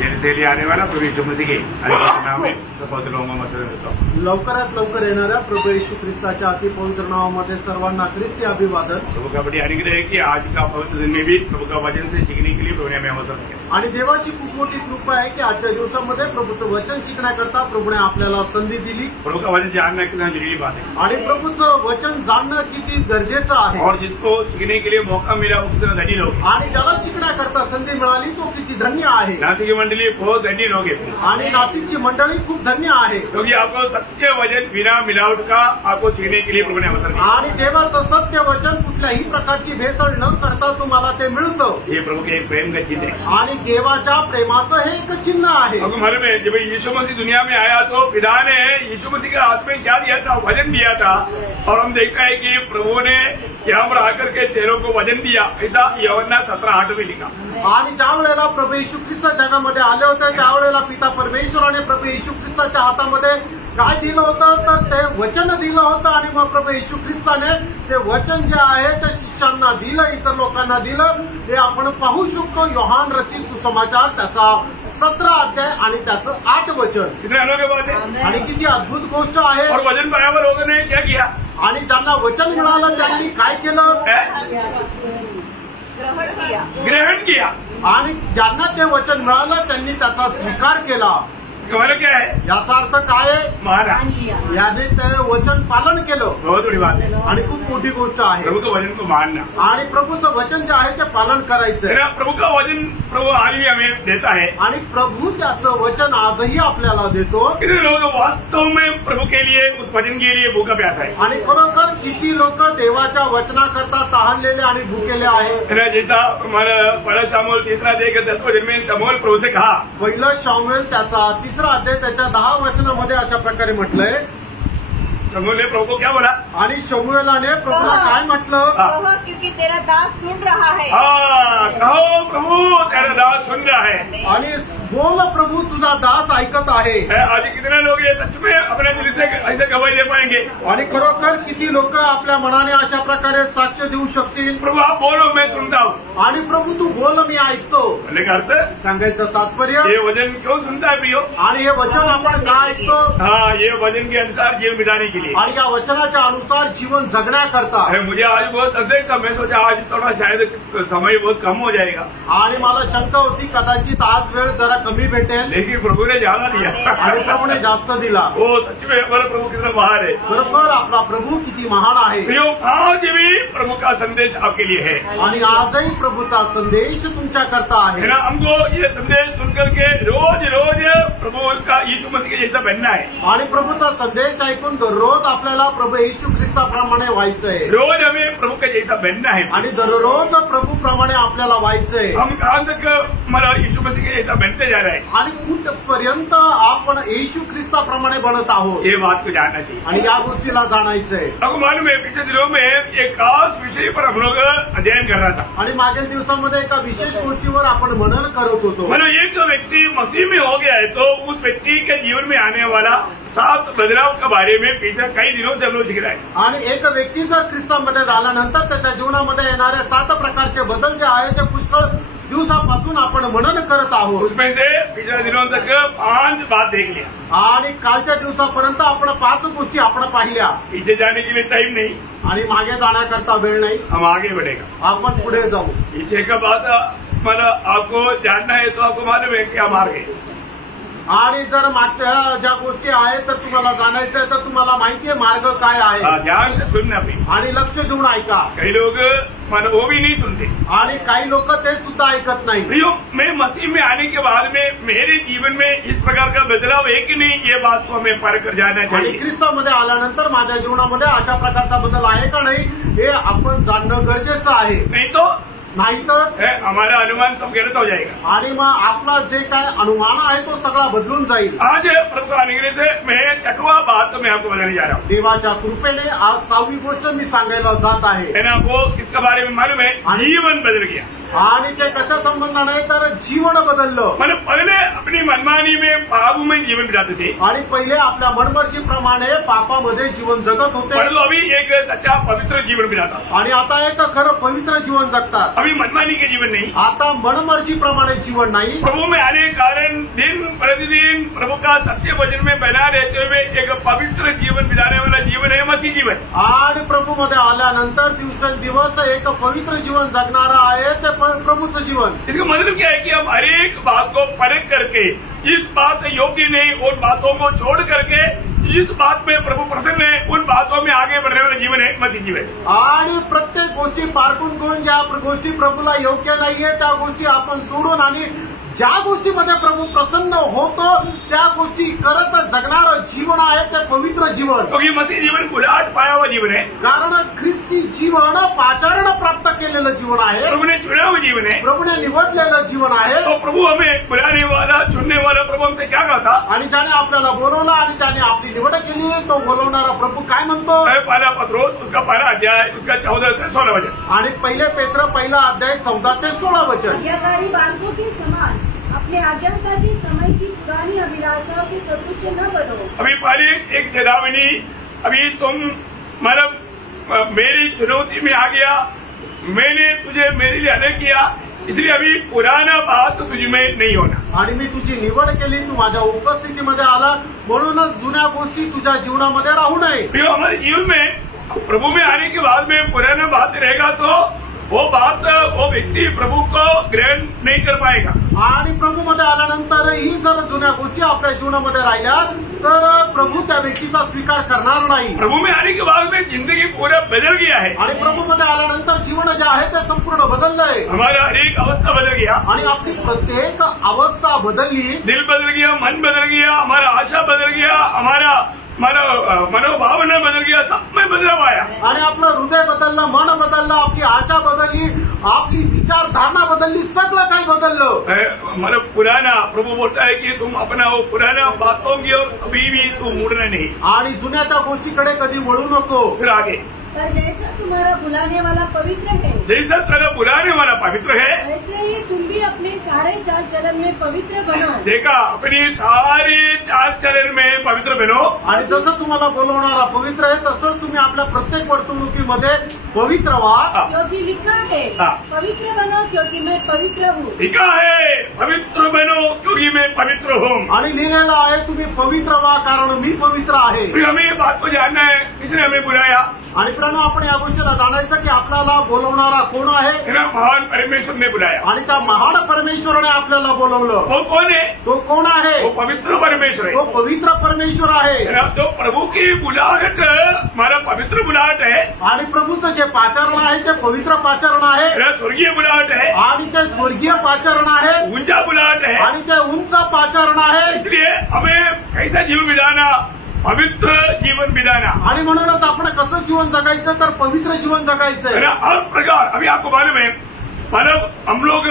जैसे आने वाला प्रभु यीशु मसीह के नाम में शपथ लूंगा मसला देता हूँ। लवकरात लवकर येणाऱ्या प्रभू येशू ख्रिस्ताच्या अति पवित्र नावामध्ये सर्वांना ख्रिस्ती अभिवादन। प्रभु का बड़ी अनुग्रह है कि आज का पवित्र दिन में भी प्रभु का वचन से सीखने के लिए प्रभु ने हमें अवसर दिया आणि देवाची खूप मोठी कृपा आहे की आजच्या दिवसामध्ये प्रभूचं वचन शिकण्याकरता प्रभूने आपल्याला संधी दिली। प्रभु का वचन जानना कितना जरूरी बात है आणि प्रभूचं वचन जाणणं किती गरजेचं आहे और जिसको सीखने के लिए मौका मिला वो कितना धनी लोग आणि ज्याला शिकण्याकरता संधी मिळाली तो किती धन्य आहे। नासिक की मंडली बहुत धनी लोग हैं आणि नाशिकची मंडळी खूप धन्य आहे क्योंकि आपको सत्य वचन बिना मिलावट का आपको सीखने के लिए प्रभु ने अवसर दिया आणि देवाचं सत्य वचन कुठल्याही प्रकारची भेसळ न करता तुम्हाला ते मिळतं। ये प्रभु के एक प्रेम का चिन्ह है आणि देवाच्या प्रेमाचं हे एक चिन्ह आहे। आपको मालूम है जब यीशु मसीह दुनिया में आया तो पिता ने यीशु मसीह के हाथ में क्या दिया था, वचन दिया था। और हम देखते हैं कि प्रभु ने यहाँ पर आकर के चेहरों को वचन दिया, ऐसा यूहन्ना 17:8 में लिखा। आणि ज्या वेळेला प्रभू येशू ख्रिस्त जगामध्ये आले होते त्यावेळेला पिता परमेश्वराने प्रभू येशू ख्रिस्ताच्या हातामध्ये काय दिलं होतं तर ते वचन दिलं होतं आणि मग प्रभू येशू ख्रिस्ताने ते वचन जे आहे ते शिष्यांना दिलं, इतर लोकांना दिलं। ते आपण पाहू शकतो योहान रचित सुसमाचार त्याचा 17 अध्याय आणि त्याचं 8 वचन। कितने अनोखे बात है आणि किती अद्भुत गोष्ट आहे। और वचन पाया हुआ लोगों ने क्या किया आणि ज्यांना वचन मिळालं त्यांनी काय केलं, ग्रहण किया। आणि ज्यांना ते वचन मिळालं त्यांनी त्याचा स्वीकार केला। हमारा क्या है याचा अर्थ काय आहे, माना याने ते वचन पालन केलं। बहुत बड़ी बात है आणि खूप मोठी गोष्ट आहे प्रभु के वचन को मानना आणि प्रभूचं वचन जे आहे ते पालन करायचं। है ना। प्रभु का वचन प्रभु आज भी हमें देता है आणि प्रभू त्याचं वचन आजही आपल्याला देतो। कितने लोग वास्तव में प्रभु के लिए उस वचन के लिए भूखा प्यासा है आणि खरोखर किती लोक देवाच्या वचनाकरता तहानलेले आणि भुकेले आहेत। है ना। जैसा हमारा पहला शमूएल 3 अध्याय के 10 वचन में शमूएल प्रभु से कहा, पहिलं शमूएल त्याचा 3 अध्याय त्याच्या 10 वचनामध्ये अशा प्रकारे म्हटलंय। शमूएल ने प्रभु को क्या बोला आणि शमूएलाने प्रभूला काय म्हटलं, कहो क्योंकि तेरा दास सुन रहा है। हाँ कहो प्रभु तेरा दास सुन रहा है। आणि बोल प्रभू तुझा दास ऐकत आहे। आज कितने लोग ये सच में अपने दिल से ऐसे गवाही दे पाएंगे। आणि खरोखर किती लोक आपल्या मनाने अशा प्रकारे साक्ष देऊ शकतील, प्रभु आप बोलो मैं सुनता हूँ। आणि प्रभू तू बोल मी ऐकतो। बोलने का अर्थ सांगायचं तात्पर्य ये वचन क्यों सुनता है प्रियो, आणि हे वचन आपण का ऐकतो, हाँ ये वचन के अनुसार जीवन बिताने के लिए। आणि या वचनाच्या अनुसार जीवन जगण्याकरता। मुझे आज बहुत संदेह था, मैं सोचा आज थोड़ा शायद समय बहुत कम हो जाएगा आणि मला शंका होती कदाचित आज वेळ जरा कमी भेटेल, लेकिन प्रभु ने ज्यादा दिया आणि प्रभूने जास्त दिला। वो सच में हमारा प्रभु कितना महान है। खरोखर आपला प्रभू किती महान आहे। प्रियो आज भी प्रभु का संदेश आपके लिए है आणि आजही प्रभूचा संदेश तुमच्या करता है आहे। ना। हमको ये संदेश सुनकर के रोज रोज प्रभु का यीशु मसीह के जैसा बनना है। आणि प्रभूचा संदेश ऐकून दररोज आपल्याला प्रभू येशू ख्रिस्ताप्रमाणे व्हायचंय। रोज हमें प्रभु का जैसा बनना है आणि दररोज प्रभूप्रमाणे आपल्याला व्हायचंय। हम कहाँ तक हमारा यीशु मसीह के जैसा बनते जा रहे हैं, आणि कुठपर्यंत आपण येशू ख्रिस्ताप्रमाणे बनत आहोत ये बात को जानना चाहिए। आणि या गोष्टीला जाणायचंय। आपको मालूम है पिछले दिनों में एक खास विषय पर हम लोग अध्ययन कर रहा था। आणि मागील दिवसामध्ये एका विशेष गोष्टीवर आपण मनन करत होतो। मतलब एक व्यक्ति मसीह में हो गया है तो उस व्यक्ति के जीवन में आने वाला 7 बदलाव के बारे में पिछले कई दिनों से हम लोग सीख रहे हैं। आणि एक व्यक्ती जर ख्रिस्तामध्ये झाल्यानंतर त्याच्या जीवनामध्ये येणारे 7 प्रकारचे बदल जे आहेत ते पुष्कळ दिवसापासून आपण मनन करत आहोत। उसमें से पिछले दिनों तक 5 बात देख लिया आणि कालच्या दिवसापर्यंत आपण 5 गोष्टी आपण पाहिल्या। पीछे जाने के लिए टाइम नहीं, आणि मागे जाण्याकरता वेळ नाही, हम आगे बढ़ेगा। आपण पुढे जाऊ। पीछे का बात मतलब आपको जानना है तो आपको मालूम है क्या मार्ग है। आणि जर मागच्या ज्या गोष्टी आहेत तर तुम्हाला जाणायचं आहे तर तुम्हाला माहितीये मार्ग काय आहे। ध्यान से सुनना भी, आणि लक्ष देऊन ऐका। कई लोग मतलब वो भी नहीं सुनते आणि काही लोक ते सुद्धा ऐकत नाही। प्रियो मैं मसीह में आने के बाद में मेरे जीवन में इस प्रकार का बदलाव है कि नहीं, ये बात को हमें पर कर जाना आणि चाहिए। ख्रिस्तामध्ये आल्यानंतर माझ्या जीवनामध्ये अशा प्रकारचा बदल आहे का नाही हे आपण जाणणं गरजेचं आहे। नहीं तो नाहीतर हमारा अनुमान सब गलत हो जाएगा आणि मग आपला जे काय अनुमान आहे तो सगळा बदलून जाईल। आज प्रभु का अनुग्रह से मैं 6वां बात तो मैं आपको बताने जा रहा हूँ। देवाच्या कृपेने आज 6वी गोष्ट मी सांगायला जात आहे। है ना। वो किसके बारे में मालूम है, जीवन बदल गया। आणि ते कशा संबंधाने तर जीवन बदललं. मतलब पहले अपनी मनमानी में पाप में जीवन बिताते थे, आणि पहिले आपल्या मनमर्जीप्रमाणे पापामध्ये जीवन जगत होते, परंतु अभी एक सच्चा पवित्र जीवन बिताता. आणि आता एक खरं पवित्र जीवन जगतात. अभी मनमानी के जीवन नहीं, आता मनमर्जीप्रमाणे जीवन नाही. प्रभु में आने के कारण दिन प्रतिदिन प्रभु का सत्य वचन में बना रहते हुए एक पवित्र जीवन बिताने वाला जीवन है मसीह जीवन. आणि प्रभूमध्ये आल्यानंतर दिवसेंदिवस एक पवित्र जीवन जगणारा आहे ते प्रभूचं जीवन. इसका मतलब क्या है कि हम हर एक बात को परख करके इस बात योग्य नहीं उन बातों को छोड़ करके जिस बात में प्रभु प्रसन्न है उन बातों में आगे बढ़ने वाला जीवन है मसीह जीवन. आणि प्रत्येक गोष्टी पारखून घेऊन ज्या गोष्टी प्रभूला योग्य नाहीये त्या गोष्टी आपण सोडून आणि ज्या गोष्टीमध्ये प्रभू प्रसन्न होतो त्या गोष्टी करत जगणारं जीवन आहे ते पवित्र जीवन. क्योंकि मसीह जीवन गुलाट पाया हुआ जीवन है, कारण ख्रिस्ती जीवन पाचारण प्राप्त केलेलं जीवन आहे, प्रभु ने चुना हुआ जीवन है. प्रभूने निवडलेलं जीवन आहे. तो प्रभु हमें बुलाने वाला चुनने वाला प्रभु हमसे क्या कहता, आणि ज्याने आपल्याला बोलवलं आणि ज्याने आपली निवड केली तो बोलवणारा प्रभू काय म्हणतो. पहला पत्रोस उसका पहला अध्याय उसका 14 से 16 वचन. आणि पहिले पेत्र पहिला अध्याय 14 ते 16 वचन. आज्ञाकारी बालकों के समान अपने आज्ञाकारी समय की पुरानी अभिलाषाओं के सदृश न बनो. अभी पहले एक चेतावनी, अभी तुम मतलब मेरी चुनौती में आ गया, मैंने तुझे मेरे लिए अलग किया, इसलिए अभी पुराना बात तुझ में नहीं होना. आणि मी तुझी निवड केली, तू माझ्या उपस्थितीमध्ये आला म्हणूनच जुन्या गोष्टी तुझ्या जीवनामध्ये राहू नये. तो हमारे जीवन में प्रभु में आने के बाद में पुराना बात रहेगा तो वो बात वो व्यक्ति प्रभु को ग्रहण नहीं कर पाएगा. आणि प्रभूमध्ये आल्यानंतर ही जर जुन्या गोष्टी आपल्या जीवनामध्ये राहिल्या तर प्रभू त्या व्यक्तीचा स्वीकार करणार नाही. प्रभु में आने के बाद में जिंदगी पूरा बदल गया है. आणि प्रभूमध्ये आल्यानंतर जीवन जे आहे ते संपूर्ण बदललंय. हमारा हर एक अवस्था बदल गया आणि आपली प्रत्येक अवस्था बदलली. दिल बदल गया, मन बदल गया, हमारा आशा बदल गया, हमारा मनोभावना बदल गया, सब में बदलाव आया. आणि आपलं हृदय बदललं, मन बदललं, आपली आशा बदलली, आपली विचारधारणा बदलली, सगळं काही बदललं. मतलब पुराना प्रभु बोलता है कि तुम अपना वो पुराना बातों की और कभी भी तुम मुड़ना नहीं. आणि जुन्या त्या गोष्टीकडे कधी वळू नको. फिर आगे पर जैसा तुम्हारा बुलाने वाला पवित्र है, जैसा तेरा बुलाने वाला पवित्र है, वैसे ही तुम भी अपने सारे चाल चलन में पवित्र बनो. देखा अपनी सारी चाल चलन में पवित्र बनो. आणि जसं तुम्हाला बोलवणारा पवित्र आहे तसंच तुम्ही आपल्या प्रत्येक वर्तणुकीमध्ये पवित्र व्हा. क्योंकि लिखा है हाँ. पवित्र बनो क्योंकि मैं पवित्र हूँ. लिखा है पवित्र बनो क्योंकि मैं पवित्र हूँ. आणि लिहिलेलं आहे तुम्ही पवित्र व्हा कारण मी पवित्र आहे. फिर हमें ये बात को जानना है किसने हमें बुलाया. आणि प्रणव आपण या गोष्टीला जाणायचं की आपल्याला बोलवणारा कोण आहे. महान परमेश्वर ने बुलाया आणि त्या महान परमेश्वराने आपल्याला बोलवलं. वो कौन है. तो कोण आहे. वो पवित्र परमेश्वर है. तो पवित्र परमेश्वर आहे. तो प्रभु की बुलाहट हमारा पवित्र बुलाहट है. आणि प्रभूचं जे पाचारण आहे ते पवित्र पाचारण आहे. स्वर्गीय बुलाहट है. आणि ते स्वर्गीय पाचारण आहे. ऊंचा बुलाहट है. आणि ते उंच पाचारण आहे. इसलिए हमें कैसा जीवन बिताना, पवित्र जीवन बिताना. आणि म्हणूनच आपण कसं जीवन जगायचं तर पवित्र जीवन जगायचं. हर प्रकार अभी आपको मालूम है मतलब हम लोग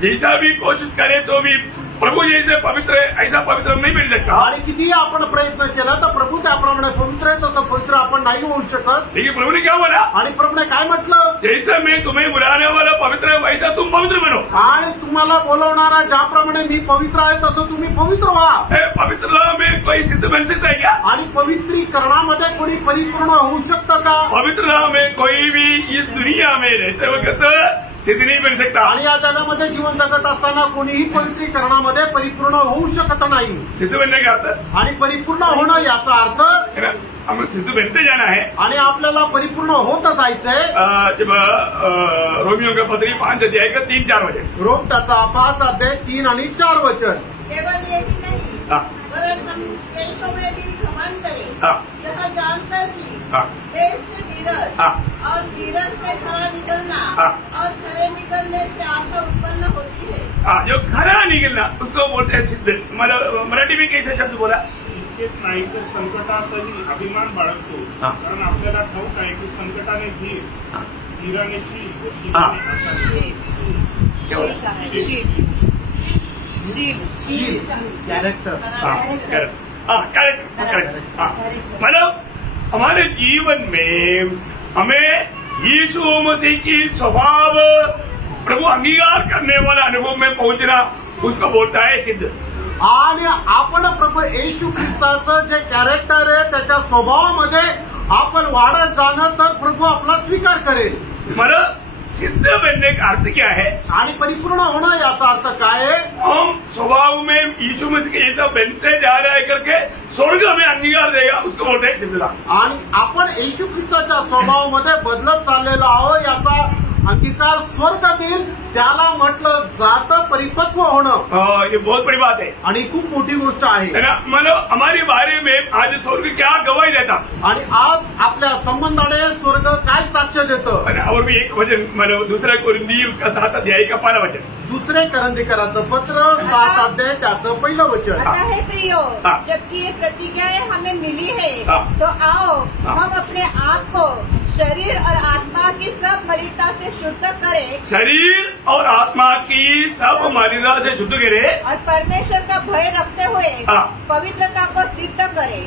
जैसा भी कोशिश करें तो भी प्रभु जैसे पवित्र है ऐसा पवित्र नहीं मिल सकता. आणि कितीही आपण प्रयत्न केला तर प्रभू त्याप्रमाणे पवित्र आहे तसं पवित्र आपण नाही होऊ शकत. लेकिन प्रभु ने क्या बोला. आणि प्रभूने काय म्हटलं. जैसा मैं तुम्हें बुलाने वाला पवित्र है वैसा तुम पवित्र बनो. आणि तुम्हाला बोलवणारा ज्याप्रमाणे मी पवित्र आहे तसं तुम्ही पवित्र व्हा. पवित्र में कोई सिद्ध बन सकता है क्या. आणि पवित्रीकरणामध्ये कोणी परिपूर्ण होऊ शकतं का. पवित्रता में कोई भी इस दुनिया में रहते वक्त सिद्ध नहीं बन सकता. आणि या जगामध्ये जीवन जगत असताना कोणीही पवित्रीकरणामध्ये परिपूर्ण होऊ शकत नाही. सिद्ध बनने का अर्थ आणि परिपूर्ण होणं याचा अर्थ हम सिद्ध बनते जाना है. आणि आपल्याला परिपूर्ण होत जायचंय. जब रोमियो का पत्री 5 अध्याय का 3-4 वचन. रोम त्याचा 5 अध्याय 3 आणि 4 वचन. केवल यही नहीं वरन हम देशों में भी घमंड करें, यह जानकर कि देश से धीरज और धीरज से खरा निकलना और खरे निकलने से आशा उत्पन्न होती है. जो खरा निकलना उसको बोलते हैं सिद्ध. मराठी में कैसे शब्द बोला. इतकेच नाही तर संकटातही अभिमान बाळगतो. कारण आपल्याला ठाऊक आहे की संकटाने धीराने शील कॅरेक्टर. मतलब हमारे जीवन में हमें यीशु मसीह की स्वभाव प्रभु अंगीकार करने वाला अनुभव में पहुंचना, उसको बोलता है सिद्ध। आणि आपण प्रभू येशू ख्रिस्ताचं जे कॅरेक्टर आहे त्याच्या स्वभावामध्ये आपण वाढत जाणं तर प्रभू आपला स्वीकार करेल। मला सिद्ध बनने का अर्थ क्या है? आणि परिपूर्ण होणं याचा अर्थ काय आहे? हम स्वभाव में यीशु मसीह के जैसा बनते जा रहे हैं करके स्वर्ग हमें अंगीकार देगा, उसको बोलते हैं सिद्धता। आणि आपण येशू ख्रिस्ताच्या स्वभावामध्ये बदलत चाललेलो आहोत याचा अंगीकार स्वर्ग देईल, त्याला म्हटलं जातं परिपक्व होणं। ये बहुत बड़ी बात है आणि खूप मोठी गोष्ट आहे ना। मतलब हमारे बारे में आज स्वर्ग क्या गवाही देता, आणि आज आपल्या संबंधाने स्वर्ग काय साक्ष देतं। और भी एक वचन, मतलब दूसरा कुरिन्थी उसका 7 अध्याय का 1 वचन, दुसरे करंदीकराचं पत्र 7 अध्याय त्याचं 1 वचन। अतः हे प्रियो, हाँ। जबकि ये प्रतिज्ञाएं हमें मिली है, हाँ। तो आओ हाँ। हम अपने आप को शरीर और आत्मा की सब मलिनता से शुद्ध करें शरीर और आत्मा की सब मलिनता से शुद्ध करे, और परमेश्वर का भय रखते हुए हाँ। पवित्रता को सिद्ध करें।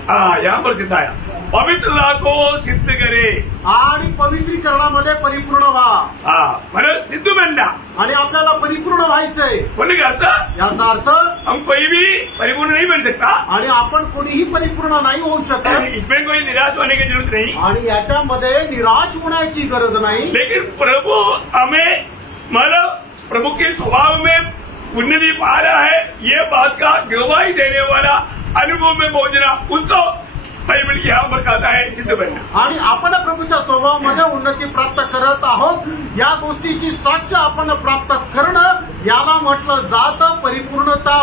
यहाँ पर सिद्ध आया, पवित्रता को सिद्ध करे आणि पवित्रीकरणामध्ये परिपूर्ण व्हा। मतलब सिद्ध बनना, आणि आपल्याला परिपूर्ण व्हायचंय। बोलने का अर्थ, याचा अर्थ हम कोई भी परिपूर्ण नहीं बन सकता, आणि आपण कोणीही परिपूर्ण नाही होऊ शकत, इसमें कोई निराश होने की जरूरत नहीं, आणि याच्यामध्ये निराश होण्याची गरज नाही। लेकिन प्रभु हमें, मतलब प्रभु के स्वभाव में उन्नति पा रहा है, ये बात का गवाही देने वाला अनुभव में पहुंचना, उसको बाइबल यहाँ पर कहता है सिद्ध बनना। आणि आपण प्रभूच्या स्वभावामध्ये उन्नती प्राप्त करत आहोत, या गोष्टीची साक्ष आपण प्राप्त करणं, याला म्हटलं जातं परिपूर्णता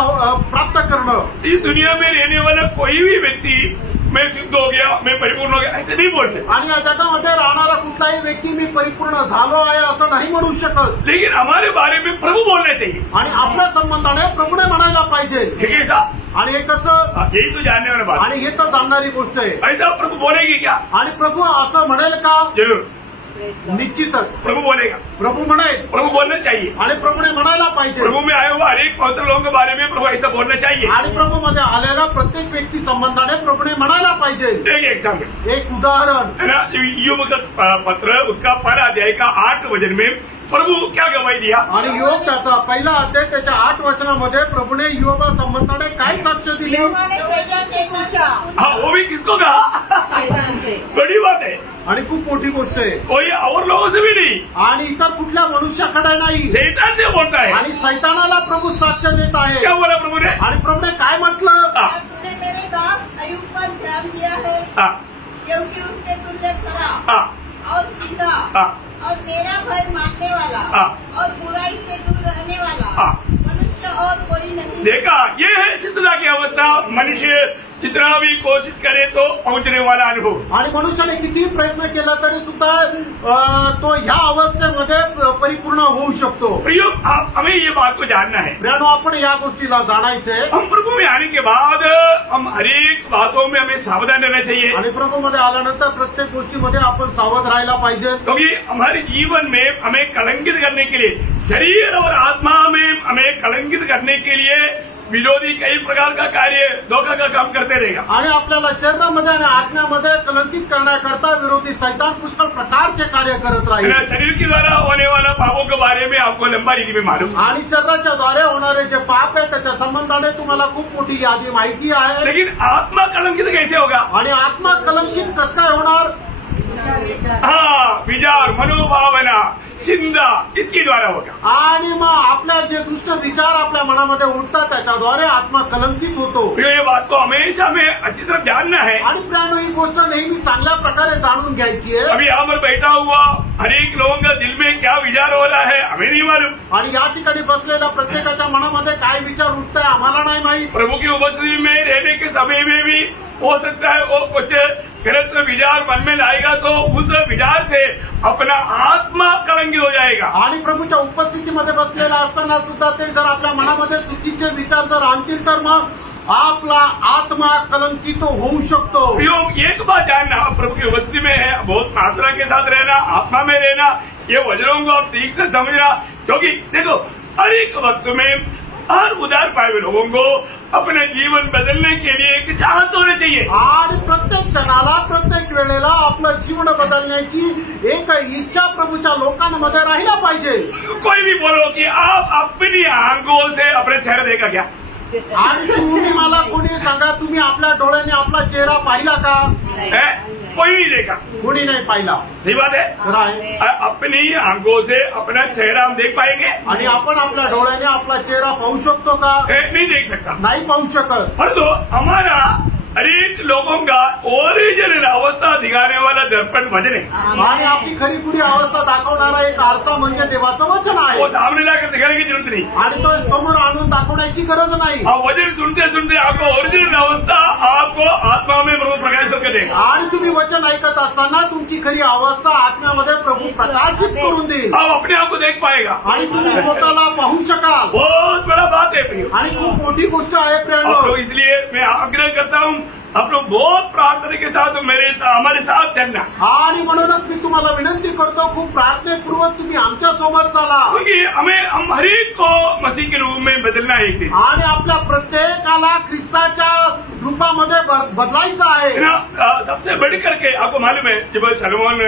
प्राप्त करणं। इस दुनिया में रहने वाला कोई भी व्यक्ति मैं सिद्ध हो गया, मैं परिपूर्ण हो गया, ऐसे नहीं बोल सकता। आणि या जगामध्ये राहणारा कुठलाही व्यक्ती मी परिपूर्ण झालो आहे असं नाही म्हणू शकत, लेकिन हमारे बारे में प्रभु बोलना चाहिए। आणि आपल्या संबंधाने प्रभूने म्हणायला पाहिजे। ठीक है साहब, आणि हे कसं, यही तो जानने वाला बात आणि हे तर जाणणारी गोष्ट आहे। है। ऐसा प्रभु बोलेगी क्या? आणि प्रभू असं म्हणेल का? जरूर निश्चितच प्रभु बोलेगा, प्रभू म्हणेल, प्रभु बोलना चाहिए। आणि प्रभूने म्हणायला पाहिजे। प्रभु में आए हुआ हर एक पवित्र लोगों के बारे में प्रभु ऐसा बोलना चाहिए। आणि प्रभूमध्ये आलेला प्रत्येक व्यक्ती संबंधाने प्रभूने म्हणायला पाहिजे। एक एग्जाम्पल एक उदाहरण है ना, योग का पत्र उसका 1 अध्याय का 8 वचन में प्रभु क्या गवाही दिया? आणि योग त्याचा 1 अध्याय त्याच्या 8 वचनामध्ये प्रभूने योग संबंधाने काय साक्ष दिली? मैंने शैतान से पूछा, हाँ, वो भी किसको कहा? शैतान से। बड़ी बात है, आणि खूप मोठी गोष्ट आहे। कोई और लोगों से भी नहीं, आणि इतर कुठल्या मनुष्याकडे नाही, शैतान से बोलता है। आणि सैतानाला प्रभू साक्ष देत आहे। क्या बोला प्रभु ने? आणि प्रभूने काय म्हटलं? हाँ, तूने मेरे दास अय्यूब पर ध्यान दिया है, हाँ, क्योंकि उसके तुल्य खरा हाँ, और सीधा हाँ, और मेरा भय मानने वाला हाँ। और बुराई से दूर रहने वाला हाँ। मनुष्य और कोई नहीं। देखा, ये है सिद्धता की अवस्था। मनुष्य जितना भी कोशिश करे तो पहुंचने वाला अनुभव। आणि मनुष्याने कितीही प्रयत्न केला तरी सुद्धा तो ह्या अवस्थेमध्ये परिपूर्ण होऊ शकतो। प्रियो, हमें ये बात को जानना है। प्रियानो, आपण या गोष्टीला जाणायचंय। हम प्रभु में आने के बाद हम हर एक बातों में हमें सावधान रहना चाहिए, आणि प्रभूमध्ये आल्यानंतर प्रत्येक गोष्टीमध्ये आपण सावध राहायला पाहिजे, क्योंकि हमारे जीवन में हमें कलंकित करने के लिए, शरीर और आत्मा में हमें कलंकित करने के लिए विरोधी कई प्रकार का कार्य, धोखा का काम करते रहेगा। आणि आपल्याला शरीरामध्ये आणि आत्म्यामध्ये कलंकित करण्याकरता विरोधी सैतान पुष्कळ प्रकारचे कार्य करत राहील। शरीर के द्वारा होने वाला पापों के बारे में आपको लंबा रीति में मालूम, आणि शरीराच्या द्वारे होणारे जे पाप आहे त्याच्या संबंधाने तुम्हाला खूप मोठी यादी माहिती आहे। लेकिन आत्मा कलंकित कैसे होगा? आणि आत्मा कलंकित कसं काय होणार? हाँ, विचार, मनोभावना, चिंता, इसके द्वारा होगा। आणि मग आपल्या जे दुष्ट विचार आपल्या मनामध्ये उठतात त्याच्याद्वारे आत्मा कलंकित होतो। ये बात को हमेशा हमें अच्छी तरह जानना है। आणि प्रियानो, ही गोष्ट नेहमी चांगल्या प्रकारे जाणून घ्यायची आहे। अभी यहाँ पर बैठा हुआ हर एक लोगों का दिल में क्या विचार हो रहा है हमें नहीं मालूम। आणि या ठिकाणी बसलेल्या प्रत्येकाच्या मनामध्ये काय विचार उठताय आम्हाला नाही माहित। प्रभु की उपस्थिति में रहने के समय में भी हो सकता है वो कुछ गलत विचार मन में लाएगा, तो उस विचार से अपना आत्मा कलंकित हो जाएगा। आणि प्रभूच्या उपस्थितीमध्ये बसलेला असताना सुद्धा ते जर आपल्या मनामध्ये चुकीचे विचार जर आणतील तर मग आपला आत्मा कलंकित होऊ शकतो। एक बात जानना, प्रभु की उपस्थिति में है, बहुत प्रार्थना के साथ रहना, आत्मा में रहना, ये वचनों को आप ठीक से समझना, क्योंकि देखो हर एक वक्त में और उदार पाए हुए लोगों को अपने जीवन बदलने के लिए एक चाहत होनी चाहिए। आणि प्रत्येक क्षणाला प्रत्येक वेळेला आपलं जीवन बदलण्याची एक इच्छा प्रभूच्या लोकांमध्ये राहिला पाहिजे। कोई भी बोलो कि आप अपनी आंखों से अपने चेहरा देखा क्या? आणि तुम्ही मला कोणी सांगा, तुम्ही आपल्या डोळ्याने आपला चेहरा पाहिला का? कोई नहीं देखा, कोणी नाही पाहिला। सही बात है। खरं आहे। अपनी आंखों से अपना चेहरा हम देख पाएंगे? आणि आपण आपल्या डोळ्याने आपला चेहरा पाहू शकतो का? नहीं देख सकता, नाही पाहू शकत। परंतु हमारा अनेक लोगों का ओरिजिनल अवस्था दिखाने वाला दर्पण भजन है। आणि आपली खरी खुरी अवस्था दाखवणारा एक आरसा म्हणजे देवाचं वचन आहे। वो सामने लाकर दिखाने की जरूरत नहीं, आणि तो समोर आणून दाखवण्याची गरज नाही। वचन सुनते सुनते आपको ओरिजिनल अवस्था आपको आत्मा में प्रभु प्रकाशित कर देगा। आणि तुम्ही वचन ऐकत असताना तुमची खरी अवस्था आत्म्यामध्ये प्रभु प्रकाशित करून देईल। आप अपने आप को देख पाएगा आणि तुम्ही स्वतःला पाहू शकाल। बहुत बड़ा बात है प्रिय, आणि खूप मोठी गोष्ट आहे आप प्रिय। लोग, इसलिए मैं आग्रह करता हूँ आप लोग बहुत प्रार्थना के साथ हमारे साथ चलना। आणि म्हणूनच मी तुम्हाला विनंती करतो, खूप प्रार्थनेपूर्वक तुम्ही आमच्या सोबत चला। क्योंकि हम हर एक को मसीह के रूप में बदलना है एक दिन। आणि आपल्या प्रत्येकाला ख्रिस्ताच्या रूपामध्ये बदलायचं आहे ना। सबसे बढ़ करके आपको मालूम है, जब सलोमन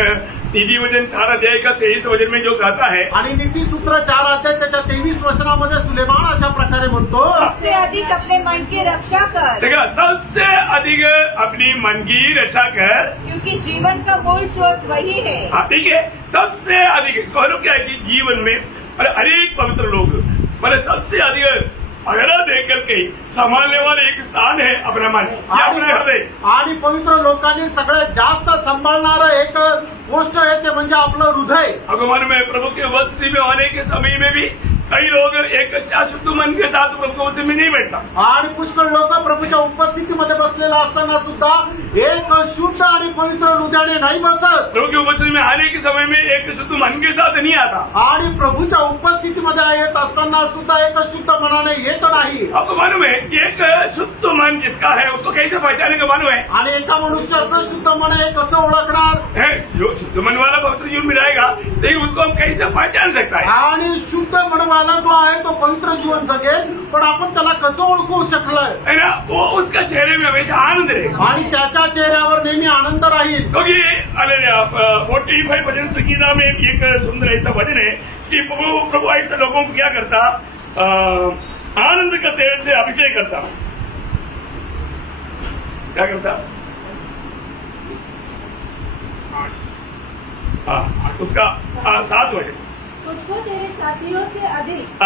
नीति वचन 4 अध्याय का 23 वचन में जो कहता है, आणि नीतिसूत्र 4 अध्याय त्याच्या 23 वचनामध्ये सुलेमान अशा प्रकारे म्हणतो, सबसे अधिक अपने मन की रक्षा कर। देखा, सबसे अधिक अपनी मन की रक्षा कर, क्योंकि जीवन का मूल स्रोत वही है। ठीक है। सबसे अधिक कहलो क्या है कि जीवन में अनेक पवित्र लोग मतलब सबसे अधिक अगला देख करके संभालने वाले एक स्थान है अपना मन या अपना हृदय। आणि पवित्र लोकांनी सगळ्यात जास्त सांभाळणारं एक गोष्ट आहे ते म्हणजे आपलं हृदय। भगवान में प्रभु के उपस्थिति में आने के समय में भी कई लोग एक अच्छा शुद्ध मन के साथ प्रभु के उपस्थिति में नहीं बैठता। आणि पुष्कळ लोक प्रभूच्या उपस्थितीमध्ये बसलेला असताना सुद्धा एक शुद्ध आणि पवित्र हृदयाने नाही बसत। प्रभु की उपस्थिति में आने के समय में एक शुद्ध मन के साथ नहीं आता। आणि प्रभूच्या उपस्थितीमध्ये येत असताना सुद्धा एक शुद्ध मनाने येत नाही। आपको मालूम है एक शुद्ध मन जिसका है उसको कैसे पहचाने का मालूम है? आणि एका मनुष्याचं शुद्ध मन हे कसं ओळखणार? है जो शुद्ध मन वाला पवित्र जीवन मिलाएगा लेकिन उसको हम कैसे पहचान सकता है? आणि शुद्ध मनवाला जो आहे तो पवित्र जीवन जगेल, पण आपण त्याला कसं ओळखू शकलोय? है ना, वो उसका चेहरे में हमेशा आनंद रहेगा आणि त्याच्या चेहऱ्यावर नेहमी आनंद राहील। क्योंकि 45 भजन संगीता में एक सुंदर ऐसा भजन है कि प्रभु ऐसे लोगों को क्या करता, आनंद का तेल से अभिषेक करता। क्या करता? उसका 7 वजन तुझको तेरे साथियों से अधिक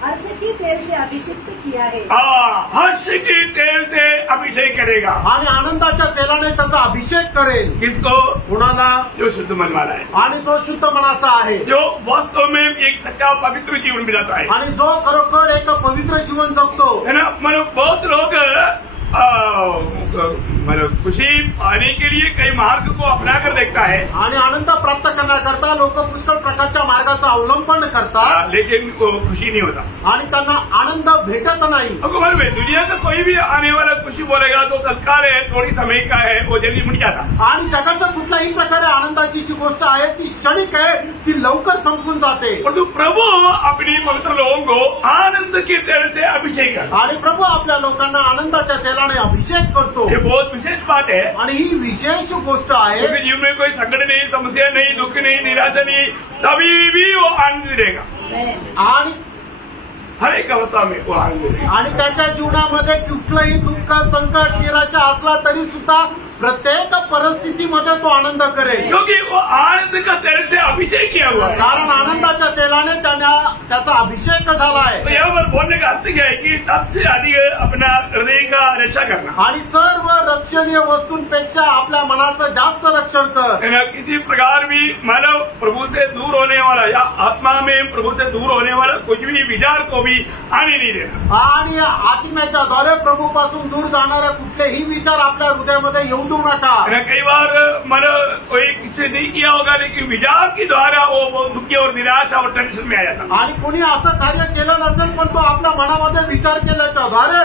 हर्ष की तेल से अभिषिक्त किया है। हर्ष की तेल से अभिषेक करेगा आणि आनंदाच्या तेलाने त्याचा अभिषेक करेल। किसको? कुणाला? जो शुद्ध मन वाला है, आणि तो शुद्ध मनाचा आहे, जो वास्तव में एक सच्चा पवित्र जीवन बिताता है, आणि जो खरोखर एक पवित्र जीवन जगतो। है ना। मतलब बहुत लोग मतलब खुशी पाने के लिए कई मार्ग को अपना कर देखता है आणि आनंद प्राप्त करण्याकरता लोक पुष्कळ प्रकारच्या मार्गाचा अवलंबन करतात, लेकिन वो खुशी नहीं होता आणि त्यांना आनंद भेटत नाही। आपको मालूम है, दुनिया का कोई भी आने वाला खुशी बोलेगा तो तत्काल है, थोड़ी समय का है, वो जल्दी मिट जाता। आणि जगाच्या कुठल्याही प्रकारे आनंदाची जी गोष्ट आहे ती क्षणिक आहे, ती लवकर संपून जाते। परंतु प्रभु अपनी पवित्र लोगों को आनंद के तेल से अभिषेक करता। आणि प्रभू आपल्या लोकांना आनंदाच्या तेलाने अभिषेक करतो। ये बहुत विशेष बात है, आणि ही विशेष गोष्ट आहे। क्योंकि जीवन में कोई संकट नहीं, समस्या नहीं, दुख नहीं, निराशा नहीं, तभी भी वो आनंद रहेगा। आणि हर एक अवस्था में वो आनंद रहेगा। आणि त्याच्या जीवनामध्ये कुठलंही दुःख, संकट, निराशा असला तरी सुद्धा प्रत्येक परिस्थितीमध्ये तो आनंद करेल, क्योंकि वो आनंद का तेल से अभिषेक किया हुआ है। कारण आनंदाच्या तेलाने त्याचा अभिषेक झाला आहे। तो यहाँ पर बोलने का अर्थ क्या है कि सबसे अधिक अपना हृदय का रक्षा करना, आणि सर्व रक्षणीय वस्तूंपेक्षा आपल्या मनाचं जास्त रक्षण कर। है ना। किसी प्रकार भी मानव प्रभु से दूर होने वाला या आत्मा में प्रभु से दूर होने वाला कुछ भी विचार को भी आने नहीं देना। आणि आत्म्याच्या द्वारे प्रभूपासून दूर जाणारे कुठलेही विचार आपल्या हृदयामध्ये येऊ देऊ नका। कई बार मन कोई किसी नहीं किया होगा लेकिन विचार के द्वारा वो दुखी और निराशा और टेंशन में आ जाता। आणि कोणी असं कार्य केलं नसेल पण तो आपल्या मनामध्ये विचार केल्याच्या द्वारे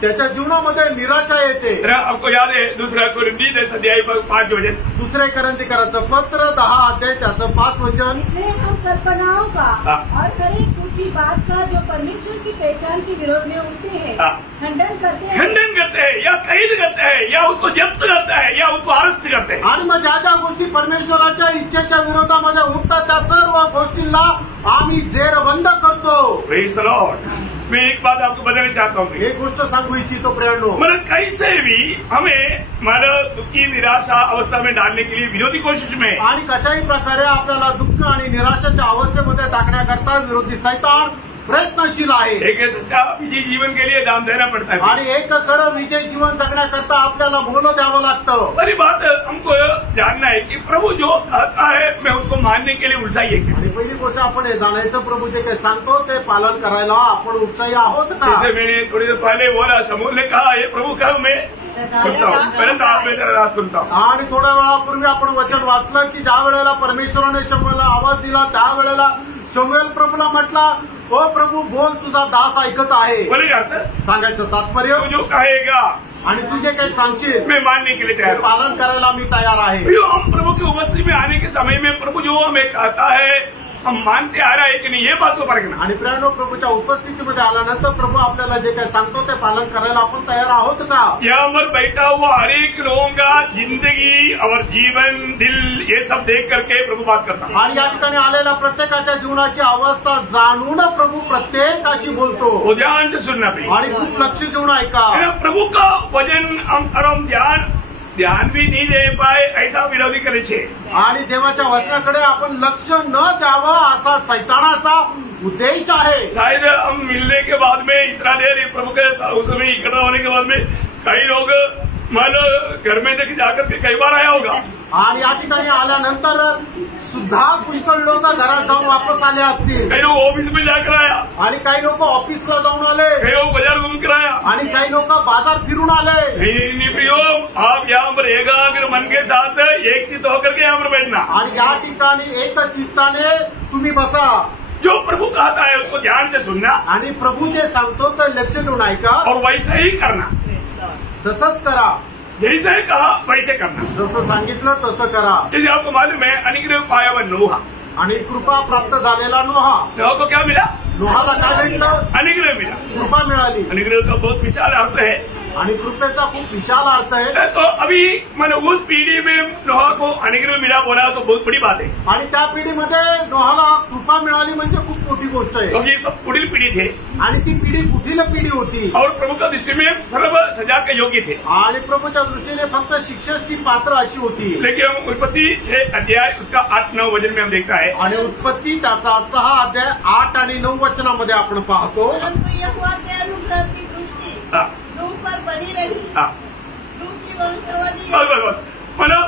त्याच्या जीवनामध्ये निराशा येते. आपको याद है 2 कोरिन्थी 10:5 दुसरे करंथीकराचं पत्र 10 अध्याय त्याचं 5 वचन. इसलिए हम कल्पनाओं का और हर एक ऊंची बात का जो परमेश्वर की पहचान के विरोध में उठते हैं खंडन करते हैं या कैद करते हैं या उसको जब्त करते हैं या उसको अरेस्ट करते हैं. आणि मग ज्या ज्या गोष्टी परमेश्वराच्या इच्छेच्या विरोधामध्ये उठतात त्या सर्व गोष्टींना आम्ही जेरबंद करतो. Praise the Lord. मैं एक बात आपको बताना चाहता हूँ. एक गोष्ट सांगू इच्छितो प्रियांनो. मतलब कैसे भी हमें मानव दुखी निराशा अवस्था में डालने के लिए विरोधी कोशिश में आणि कशाही प्रकारे आपल्याला दुःख आणि निराशाच्या अवस्थेमध्ये टाकण्याकरता विरोधी सैतान प्रयत्नशील आहे. एक सच्चा विजयी जीवन के लिए दाम देना पड़ता है. आणि एक खरं विजय जीवन जगण्याकरता आपल्याला मोल द्यावं लागतं. पहली बात हमको जानना है कि प्रभु जो कहता है मैं उसको मानने के लिए उत्साही है. आणि पहिली गोष्ट आपण हे जाणायचं प्रभू जे काही सांगतो ते पालन करायला आपण उत्साही आहोत का. जैसे मैंने थोड़ी देर पहले बोला, समूह ने कहा ये प्रभु कहो मैं सुनता हूँ. पहले आप मेरा सुनता हूँ. आणि थोड्या वेळापूर्वी आपण वचन वाचलं की ज्या वेळेला परमेश्वराने शमूएलला आवाज दिला त्यावेळेला शमूएल प्रभूला म्हटला, ओ प्रभू बोल, तुझा दास ऐकत आहे. बोले जाता सांगायचं तात्पर्य, जो कहेगा आणि तू जे काही सांगशील मैं मानने के लिए तैयार. पालन करायला मी तयार आहे. हम प्रभु की उपस्थिति में आने के समय में प्रभु जो हमें कहता है हम मानते आ रहा है कि नहीं, ये बात को परखना. आणि प्रियांनो, प्रभूच्या उपस्थितीमध्ये आल्यानंतर प्रभू आपल्याला जे काही सांगतो ते पालन करायला आपण तयार आहोत का. यहाँ पर बैठा हुआ हर एक लोगों का जिंदगी और जीवन दिल ये सब देख करके प्रभु बात करता है. आणि या ठिकाणी आलेल्या प्रत्येकाच्या जीवनाची अवस्था जाणून प्रभू प्रत्येकाशी बोलतो. वो ध्यान से सुनना भी आणि खूप लक्ष देऊन ऐका. प्रभु का वचन हम ध्यान भी नहीं दे पाए ऐसा विरोधी करे. आणि देवाच्या वचनाकडे आपण लक्ष न द्यावं असा सैतानाचा उद्देश आहे. शायद हम मिलने के बाद में इतना देर प्रभु के उसमें इकट्ठा होने के बाद में कई लोग मान घर में जाकर के कई बार आया होगा. आणि या ठिकाणी आल्यानंतर सुद्धा पुष्कळ लोक घरात जाऊन वापस आले असतील. कई लोग ऑफिस में जाकर आया. आणि काही लोक ऑफिसला जाऊन आले. कई लोग बाजार घूम कर आया. आणि काही लोक बाजार फिरून आले. प्रियो, आप यहाँ पर एकाग्र मन के साथ एक चित्त होकर के यहाँ पर बैठना. आणि या ठिकाणी एक चित्ताने तुम्ही बसा. जो प्रभु कहता है उसको ध्यान से सुनना. आणि प्रभू जे सांगतो ते लक्ष देऊन ऐका. और वैसे ही करना. तसंच करा. जैसे कहा वैसे करना. जसं सांगितलं तसं करा. जैसे आपको मालूम है अनुग्रह पाया हुआ नोहा. आणि कृपा प्राप्त झालेला नोहा. नोहा को क्या मिला? नोहाला काय भेटलं? अनुग्रह मिला. कृपा मिळाली. अनुग्रह का बहुत विशाल अर्थ है. आणि कृपेचा खूप विशाल अर्थ आहे. तो अभी मैंने उस पीढ़ी में नोहा को अनुग्रह मिला बोला तो बहुत बड़ी बात है. आणि त्या पिढीमध्ये नोहाला कृपा मिळाली म्हणजे खूप मोठी गोष्ट आहे. क्योंकि ये सब पुढील पीढ़ी थे. आणि ती पिढी कुठील पिढी होती. और प्रभु का दृष्टि में सर्व सजा के योग्य थे. आणि प्रभूच्या दृष्टीने फक्त शिक्षेस ती पात्र अशी होती. लेकिन हम उत्पत्ति 6 अध्याय उसका 8-9 वचन में हम देखता है. आणि उत्पत्ती त्याचा 6 अध्याय 8 आणि 9 वचनामध्ये आपण पाहतो. परंतु यहोवा के अनुग्रह की दृष्टि नूह पर बनी रही. नूह की वंशावली मतलब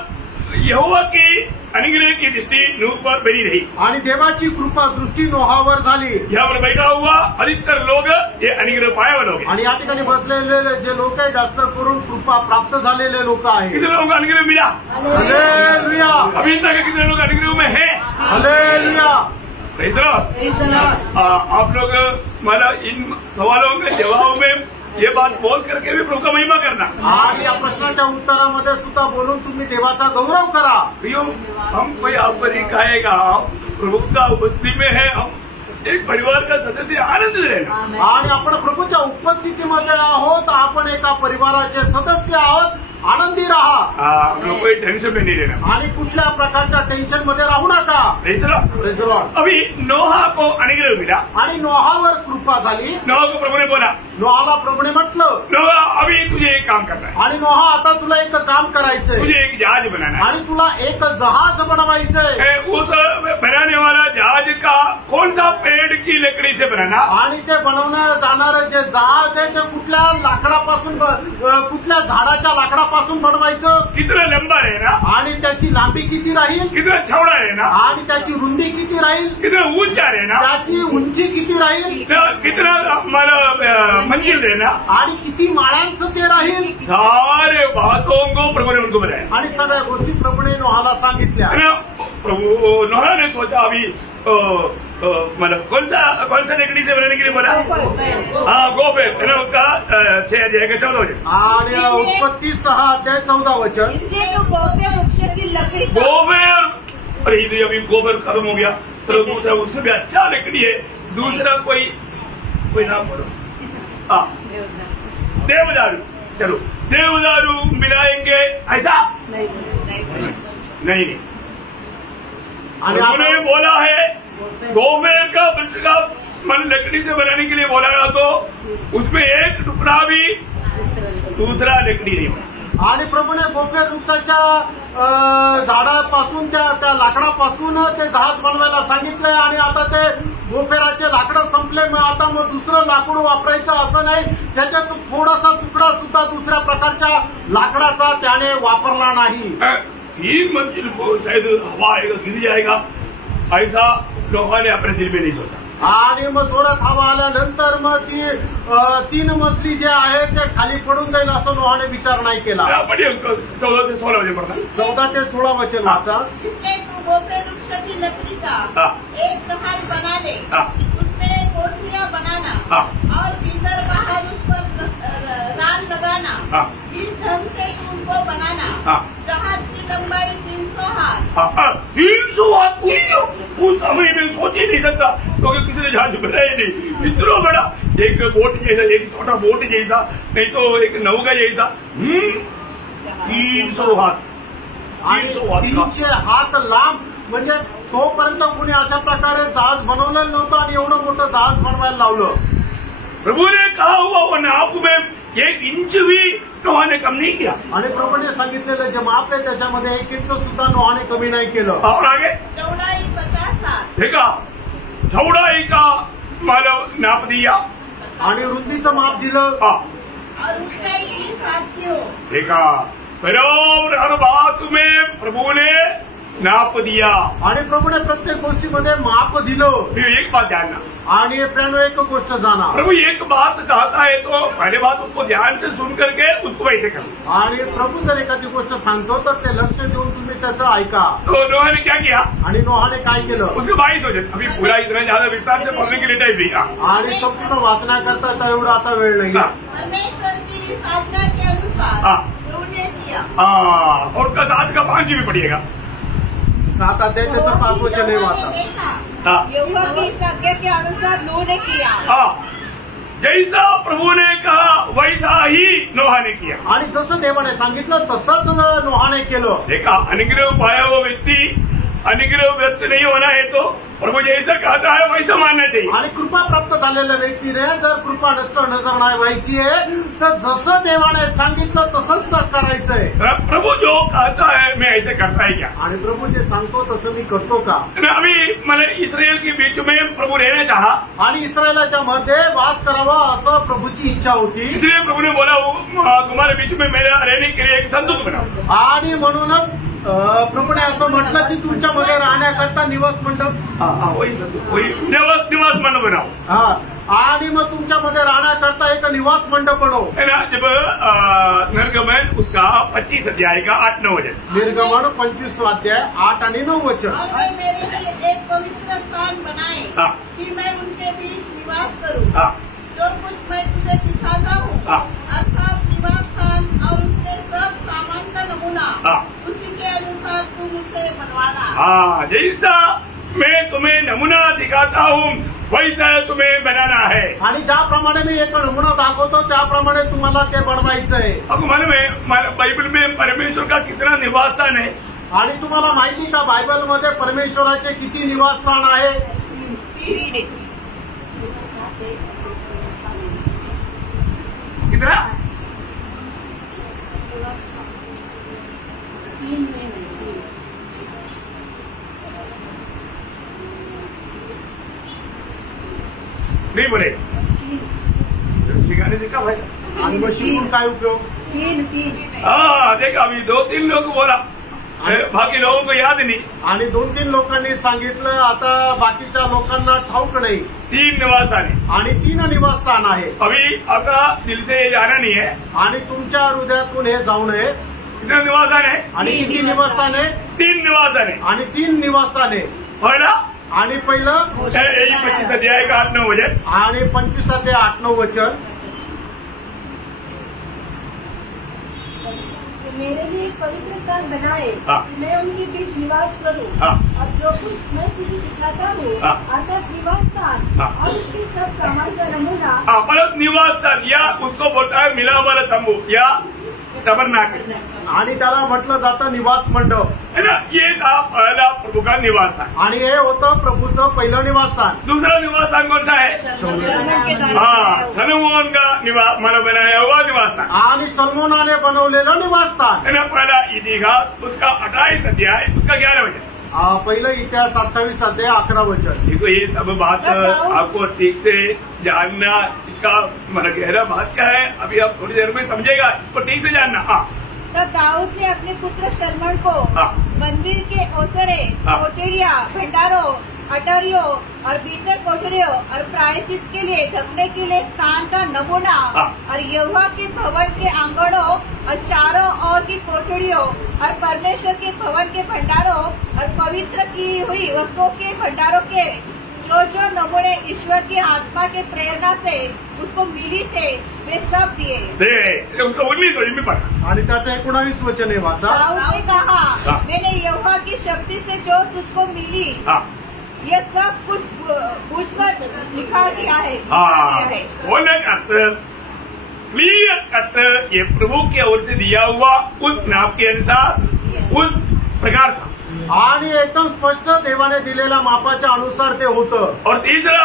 यहोवा की अनुग्रह की दृष्टि नूह पर बनी रही. आणि देवाची कृपा दृष्टि नोहावर झाली. यहाँ पर बैठा हुआ अधिकतर लोग ये अनुग्रह पाया हुए लोग. आणि या ठिकाणी बसलेले जे लोक आहे जास्त करून कृपा प्राप्त झालेले लोक आहेत. कितने लोगों को अनुग्रह मिला? हालेलुया. अभी तक कितने लोग अनुग्रह में है? हालेलुया. आप लोग मला इन सवालों के जवाब में ये बात बोल करके भी प्रभु का महिमा करना. आणि या प्रश्नाच्या उत्तरामध्ये सुद्धा बोलून तुम्ही देवाचा गौरव करा. प्रियो, हम कोई आपको नहीं खाएगा. प्रभु का उपस्थिति में है. हम एक परिवार का सदस्य आनंद लेना. आणि आपण प्रभूच्या उपस्थितीमध्ये आहोत. आपण एका परिवाराचे सदस्य आहोत. आनंदी राहा. हम लोग कोई टेंशन में नहीं लेना. आणि कुठल्या प्रकारच्या टेन्शन मध्ये राहू नका. Praise the Lord. अभी नोहा को अनुग्रह मिला. आणि नोहावर कृपा झाली. नोहा को प्रभु ने बोला. नोहाला प्रभूने म्हटलं, नोहा अभी तुझे एक काम करना है. आणि नोहा आता तुला एक काम करायचंय. तुझे एक जहाज बनाना है. आणि तुला एक जहाज बनवायचंय. उस बनाने वाला जहाज का कौन सा पेड़ की लकड़ी से बनाना. आणि ते बनवण्यात जाणारं जे जहाज आहे ते कुठल्या लाकडापासून कुठल्या झाडाच्या लाकडापासून बनवायचं. कितना लंबा रहना. आणि त्याची लांबी किती राहील. कितना चौड़ा रहना. आणि त्याची रुंदी किती राहील. कितना ऊंचा रहना. त्याची उंची किती राहील. कितना हमारा मंजिल रहना. आणि किती माळ्यांचं ते राहील. सारे बातों को प्रभु ने उनको बताया. आणि सगळ्या गोष्टी प्रभूने नोहाला सांगितल्या. प्रभु नोहा ने सोचा अभी मतलब कौन सा लकड़ी से बनाने के लिए बोला? हाँ, गोपेर है ना, उसका 6 अध्याय का 14 वचन आणि उत्पत्ती 6 अध्याय 14 वचन। इसलिए तो गोपेर वृक्ष की लकड़ी गोपेर, अरे इधर अभी गोपेर खत्म हो गया, तो दूसरा उससे भी अच्छा लकड़ी है, दूसरा कोई नाम बोलो। हाँ, देवदारू। चलो देवदारू मिलाएंगे ऐसा नहीं। उन्होंने बोला है गोपेर का वृक्ष का मन लकड़ी से बनाने के लिए बोला गया, तो उसमें एक टुकड़ा भी दूसरा लकड़ी नहीं बना। आणि प्रभूने गोपेर वृक्षाच्या झाडापासून त्या लाकडापासून ते जहाज बनवायला सांगितलंय आणि आता ते गोपेराचे लाकडं संपले, मग आता दुसरं लाकूड वापरायचं असं नाही, त्याच्यात थोडासा तुकडा सुद्धा दुसऱ्या प्रकारच्या लाकडाचा त्याने वापरला नाही। 3 मंजिल को शायद हवा आएगा, गिर जाएगा, ऐसा लोगों ने अपने दिल में नहीं सोचा। आणि मग जोरात हवा आल्यानंतर मग ती 3 मजली जे आहे ते खाली पडून जाईल असं नोहाने विचार नाही केला। 14 से 16 वचन पढ़ना। 14 ते 16 वचन वाचा। इसलिए तू गोपेर वृक्ष की लकड़ी का एक जहाज बना ले, उसमें कोठरियां बनाना और भीतर बाहर उस पर राल लगाना, इस ढंग से तू उनको बनाना। जहाज की लंबाई 300 हाथ। 300 हाथ पूरी हो, उस समय में सोच ही नहीं सकता, क्योंकि किसी ने जहाज बनाया नहीं। इतना बड़ा एक बोट जैसा, एक छोटा बोट जैसा, नहीं तो एक नौका जैसा। 300 हाथ आणि 300 हात लांब, म्हणजे तोपर्यंत कुणी अशा प्रकारे जहाज बनवलेलं नव्हतं आणि एवढं मोठं जहाज बनवायला लावलं। प्रभु ने कहा हुआ वो नाप में 1 इंच भी नोहाने कम नहीं किया, आणि प्रभूने सांगितलेलं जे माप आहे त्याच्यामध्ये 1 इंच सुद्धा नोहाने कमी नाही केलं। और आगे चौड़ाई 50 हाथ। देखा, चौड़ाई का मानव नाप दिया आणि रुंदीचं माप दिलं और ऊंचाई 20 हाथ की हो। देखा, बराबर हर बात में प्रभु ने नाप दिया आणि प्रभूने प्रत्येक गोष्टीमध्ये माप दिलं। फिर एक बात ध्यान ना, आणि प्रेरणा एक गोष्ट जाना, प्रभु एक बात कहता है तो पहले बात उसको ध्यान से सुन करके उसको वैसे करो। आणि प्रभू जर एखादी गोष्ट सांगतो तर ते लक्ष देऊन तुम्ही त्याचं ऐका। तो नोहा ने क्या किया? आणि नोहाने काय केलं? उसके 22 वचन, अभी पूरा इतना ज्यादा विस्तार से पढ़ने के लिए टाइम नहीं। आणि संपूर्ण वाचण्याकरता आता एवढा आता वेळ नाही। परमेश्वर की इस आज्ञा के अनुसार प्रभु ने किया। और उसका 7 का 5 भी पढ़िएगा। 7 अध्याय त्याचं 5 वचन नाही वाचा। यहोवा की इस आज्ञा के अनुसार नूह ने किया। जैसा प्रभु ने कहा वैसा ही नोहा ने किया। आणि जसं देवाने सांगितलं तसंच नोहाने केलं। देखा, अनुग्रह पाया हुआ व्यक्ति अनुग्रह व्यक्त नहीं होना है तो प्रभु जैसा कहता है वैसा मानना चाहिए। आणि कृपा प्राप्त झालेल्या व्यक्तीने जर कृपा नष्ट नजर नाही व्हायची आहे तर जसं देवाने सांगितलं तसंच करायचंय। प्रभु जो कहता है मैं ऐसे करता है क्या? आणि प्रभू जे सांगतो तसं मी करतो का? अभी मैंने इसराइल के बीच में प्रभु रहना चाहा आणि इस्रायलाच्या मध्ये वास करावा असं प्रभूची इच्छा होती, इसलिए प्रभु ने बोला तुम्हारे बीच में मेरा रहने के लिए एक संदूक बनाओ। आणि म्हणूनच प्रभूने असं म्हटलं की तुमच्यामध्ये राहण्याकरता निवास मंडप, वही निवास मंडप बनाओ। आणि मग तुमच्यामध्ये राहण्याकरता एक निवास मंडप बनव। है ना, जब निर्गमन उसका 25 अध्याय का 8-9 वचन। निर्गमन 25 अध्याय 8 आणि 9 वचन। और वे मेरे लिए एक पवित्र स्थान बनाए कि मैं उनके बीच निवास करूं। जो कुछ मैं तुझे दिखाता हूँ अर्थात निवास स्थान और उसके सब सामान का नमूना, उसी के अनुसार तू मुझसे बनवाना। जैसा मैं तुम्हें नमूना दिखाता हूँ वैसा तुम्हें बनाना है। आणि ज्याप्रमाणे मी एक नमुना दाखवतो त्याप्रमाणे तुम्हाला ते बनवायचंय। अब मालूम बाइबल में परमेश्वर का कितना निवास स्थान है? आणि तुम्हाला माहिती का बायबलमध्ये परमेश्वराचे किती निवासस्थान आहे? कितना? 3 में नहीं बोले सिखाने से क्या भाई? आणि मग शिकून काय उपयोग? 3 देखा, अभी 2-3 लोग बोला, बाकी लोगों को याद नहीं। आणि 2-3 लोकांनी सांगितलं, आता बाकीच्या लोकांना ठाऊक नाही। 3 निवास स्थान है आणि 3 निवासस्थान आहे। अभी आपका दिल से ये जाना नहीं है। आणि तुमच्या हृदयातून हे जाऊ नये। कितना निवास स्थान है? आणि किती निवासस्थान आहे? 3 निवास स्थान है। आणि 3 निवासस्थान आहे। पहला आणि पहिलं यही 25 अध्याय का 8-9 वचन आणि 25 अध्याय 8-9 वचन, मेरे लिए एक पवित्र स्थान बनाए, हाँ। मैं उनके बीच निवास करूं, हाँ। और जो कुछ मैं तुझे सिखाता हूँ, हाँ। अर्थात निवास स्थान हाँ। और उसके सब सामान का नमूना, परत निवास स्थान या उसको बोलता है मिला वाला तंबू या टबरनाकल, आणि त्याला म्हटलं जातं निवास मंडप, है ना। ये था पहला प्रभु का निवास स्थान। आणि हे होतं प्रभूचं पहिलं निवासस्थान। दूसरा निवास स्थान कौन सा है? हाँ, सलोमोन का निवास मानव बनाया हुआ निवास स्थान, आणि सलमोनाने बनवलेलं निवासस्थान। है ना। पहला इतिहास उसका 28 अध्याय उसका 11 वचन। पहिलं इतिहास 28 अध्याय 11 वचन। देखो ये सब बात आपको ठीक से जानना, इसका मतलब गहरा बात क्या है अभी आप थोड़ी देर में समझेगा, इसको ठीक से जानना। हाँ, तब दाऊद ने अपने पुत्र शलमन को हाँ। मंदिर के ओसरे, हाँ। कोठरिया, भंडारों, अटारियों और भीतर कोठरियों और प्रायश्चित के लिए ढकने के लिए स्थान का नमूना, हाँ। और यहोवा के भवन के आंगनों और चारों ओर की कोठरियों और परमेश्वर के भवन के भंडारों और पवित्र की हुई वस्तुओं के भंडारों के जो नमूने ईश्वर की आत्मा के प्रेरणा से उसको मिली थे वे सब दिए। उसका 19 में पढ़ा आणि त्याचं 19 वचन आहे वाचा। दाऊद ने कहा, हाँ। मैंने यहोवा की शक्ति से जो तुझको मिली हाँ, ये सब कुछ पूछकर लिखा दिया है। हाँ, बोलने का अर्थ क्लियर अर्थ ये प्रभु की ओर से दिया हुआ उस नाम के अनुसार उस प्रकार था, आणि एकदम स्पष्ट देवाने दिलेल्या मापाच्या अनुसार ते होतं। और तीसरा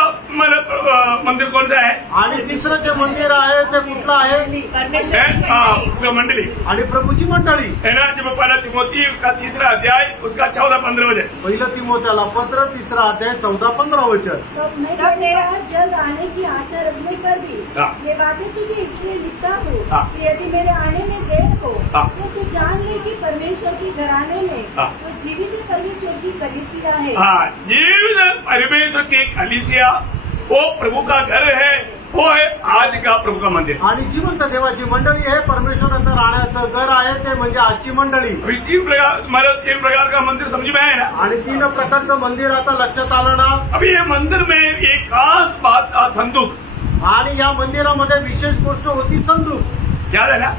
मंदिर कौन सा है? आणि तिसरं जे मंदिर आहे ते कुठलं आहे? परमेश्वर मंडली, आणि प्रभूची मंडळी, है ना। जब पहला तिमोथी उसका 3 अध्याय उसका 14-15 वचन। पहिलं तिमोथेला पत्र 3 अध्याय 14-15 वचन। तब मैं तेरे पास जल्द आने की आशा रखने पर भी हाँ। ये बातें तुझे इसलिए लिखता हूँ हाँ। कि यदि मेरे आने में देर हो हाँ। तो तू जान ले कि परमेश्वर की घराने में हाँ। तो जीवित परमेश्वर की कलीसिया है। हाँ, जीवित परमेश्वर की कलीसिया वो प्रभु का घर है, वो है आज का प्रभु का मंदिर। आणि जिवंत देवाची मंडळी आहे, परमेश्वराचं राहण्याचं घर आहे ते म्हणजे आजची मंडळी। अभी 3 प्रकार का मंदिर समझ में आया ना। आणि 3 प्रकारचं मंदिर आता लक्षात आलं ना। अभी ये मंदिर में एक खास बात था, संदूक। आणि या मंदिरामध्ये विशेष गोष्ट होती संदूक, याद है ना।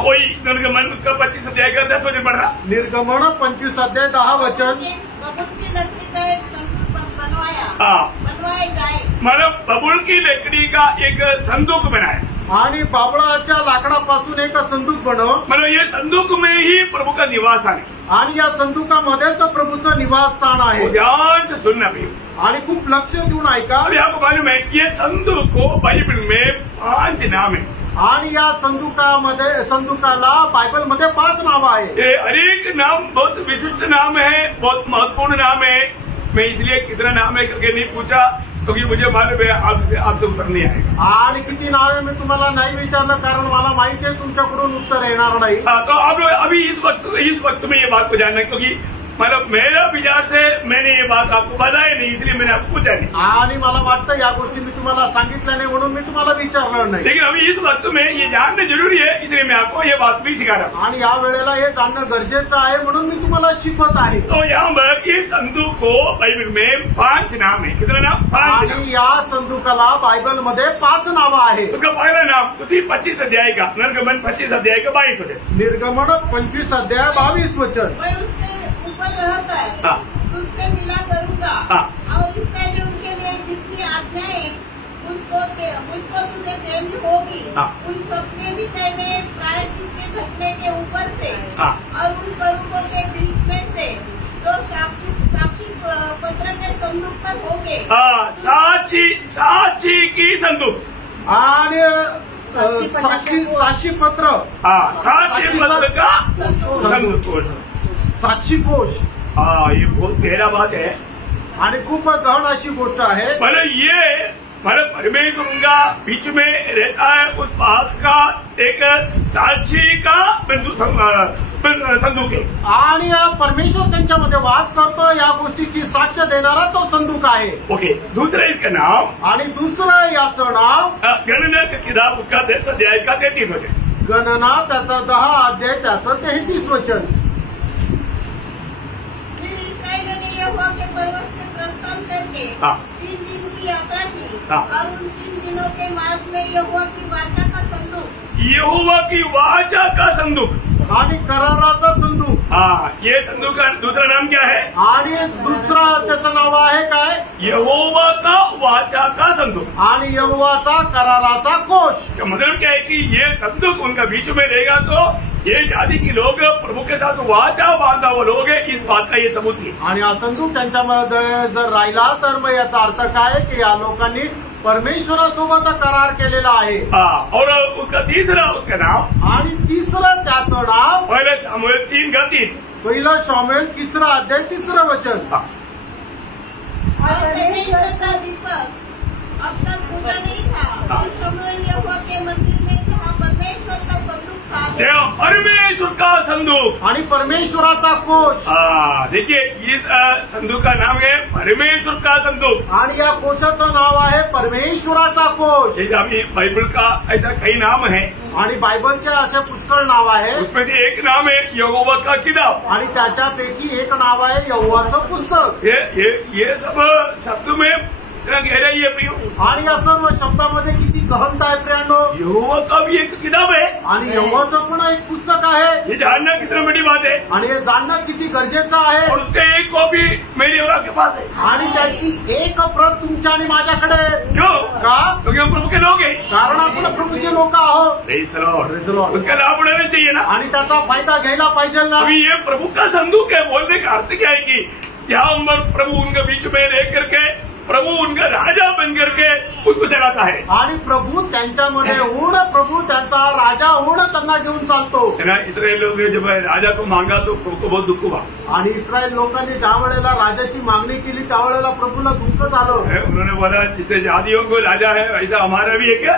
वही निर्गमन उसका 25 अध्याय का 10 वचन पढ़ रहा। निर्गमन 25 अध्याय 10 वचन। बबुल की लकड़ी का एक संदूक बनवाए जाए, मतलब बबुल की लकड़ी का एक संदूक बनाया आणि बाबळाच्या लाकडापासून एक संदूक बनव। मतलब ये संदूक में ही प्रभु का निवास है, आणि या संदूकामध्येच प्रभूचं निवासस्थान आहे। ध्यान से सुनना भी। आणि खूप लक्ष देऊन ऐका। अभी आपको मालूम है ये संदूक को बाइबल में 5 नाम है, आणि या संदूकाला बायबलमध्ये 5 नावं आहे। ये हर एक नाम बहुत विशिष्ट नाम है, बहुत महत्वपूर्ण नाम है। मैं इसलिए कितना नाम है करके नहीं पूछा क्योंकि मुझे मालूम है आपसे उत्तर नहीं आएगा। आणि किती नावे मी तुम्हाला नाही विचारलं कारण मला माहिती आहे तुमच्याकडून उत्तर येणार नाही। तो आप लोग अभी इस वक्त में ये बात को जानना है, क्योंकि मतलब मेरा विचार से मैंने ये बात आपको बताया नहीं, इसलिए मैंने आपको पूछा नहीं। आणि मला वाटतं या गोष्टी मी तुम्हाला सांगितल्या नाही म्हणून मी तुम्हाला विचारलं नाही। लेकिन अभी इस वक्त में ये जानना जरूरी है, इसलिए मैं आपको ये बात भी सिखा रहा हूँ। आणि या वेळेला हे जाणणं गरजेचं आहे म्हणून मी तुम्हाला शिकवत आहे। तो यहाँ पर ये संदूक को बाइबल में 5 नाम है। कितना नाम? 5 नाम। आणि या संदूकाला बायबलमध्ये 5 नावं आहेत। उसका पहला नाम उसी 25 अध्याय का, निर्गमन 25 अध्याय का 22 वचन। निर्गमन 25 अध्याय 22 वचन। मैं उसके ऊपर रहकर हाँ। तुझसे मिला करूंगा, हाँ। और इसराइली उनके लिए जितनी आज्ञाएं मुझको तुझे देनी होगी, हाँ। उन सबके विषय में प्रायश्चित के घटने के ऊपर से, हाँ। और उन करूबों के बीच में से जो साक्षी पत्र के संदूक पर होंगे। साक्षी की संदूक आणि साक्षी पत्र। साक्षी पत्र का संदूक, साक्षी कोश। ये बहुत गहरा बात है आणि खूप गहन अशी गोष्ट आहे। मतलब परमेश्वर उनका बीच में रहता है, उस बात का एक साक्षी का संदूक है। आणि परमेश्वर त्यांच्यामध्ये वास करतो, या गोष्टीची साक्ष देणारा तो संदूक आहे। ओके, दूसरा इसका नाम, आणि दुसरं याचं नाव गणना की किताब उसका 10 अध्याय का 33 वचन। गणना त्याचा 10 अध्याय त्याचं 33 वचन। फिर इस्राएलियों ने यहोवा के पर्वत से प्रस्थान करके 3 दिन की यात्रा की और उन 3 दिनों के मार्ग में यहोवा की वाचा का संदूक, यहोवा की वाचा का संदूक आणि कराराचा संदूक। ये संदूक का दूसरा नाम क्या है? आणि दुसरा त्याचं नाव आहे काय? यहोवा का वाचा का संदूक। आणि यहोवाचा कराराचा कोश। मतलब क्या है कि ये संदूक उनका बीच में रहेगा तो ये जाति के लोग प्रभु के साथ वाचा बांधा हुआ लोग है, इस बात का ये सबूत है। आणि हा संदूक त्यांच्यामध्ये जर राहिला तर मग याचा अर्थ काय की या लोकांनी परमेश्वरासोबत करार केलेला आहे। और उसका तीसरा उसका नाम, आणि तिसरं त्याचं नाव पहले शमूएल 3:3, पहिला शमूएल 3 अध्याय 3 वचन। और परमेश्वर का दीपक अब तक बुझा नहीं था और शमूएल यहोवा के मंदिर में जहाँ परमेश्वर का संदूक था, परमेश्वर का संदूक आणि परमेश्वराचा कोश। देखिए इस संदूक का नाम है परमेश्वर का संदूक आणि या कोशाचं नाव आहे परमेश्वराचा कोश। जैसे अभी बाइबल का ऐसा कई नाम है आणि बायबलचे असे पुष्कळ नाव आहे, उसमें से एक नाम है यहोवा का किताब, आणि त्याच्यापैकी एक नाव आहे यहोवाचं पुस्तक। ये सब शब्द में इतना गहराई है प्रियो, आणि या सर्व शब्दामध्ये किती गहनता आहे प्रियांनो। यहोवा का भी एक किताब है, आणि यहोवाचं पण एक पुस्तक आहे, ये जानना कितना बड़ी बात है। आणि हे जाणणं किती गरजेचं आहे। और उसका एक कॉपी मेरी और आपके पास है, आणि त्याची एक प्रत तुमच्या आणि माझ्याकडे आहे। क्यों? का? क्योंकि हम प्रभु के लोग हैं, कारण आपण प्रभूचे लोक आहोत। Praise the Lord. उसका लाभ उठाना चाहिए ना। आणि त्याचा फायदा घ्यायला पाहिजे ना। अभी ये प्रभु का संदूक है, बोलने का अर्थ क्या है कि यहाँ हम प्रभु उनके बीच में रह करके प्रभु उनका राजा बन करके उसको चलाता है। आणि प्रभू त्यांच्यामध्ये होऊन प्रभू त्यांचा राजा होऊन त्यांना घेऊन चालतो। इस्राएल लोग जब राजा को मांगा तो प्रभु को बहुत दुख हुआ। आणि इस्रायल लोकांनी ज्या वेळेला राजाची मागणी केली त्यावेळेला प्रभूला दुःख झालं। उन्होंने बोला जिसे जातियों को राजा है वैसा हमारा भी एक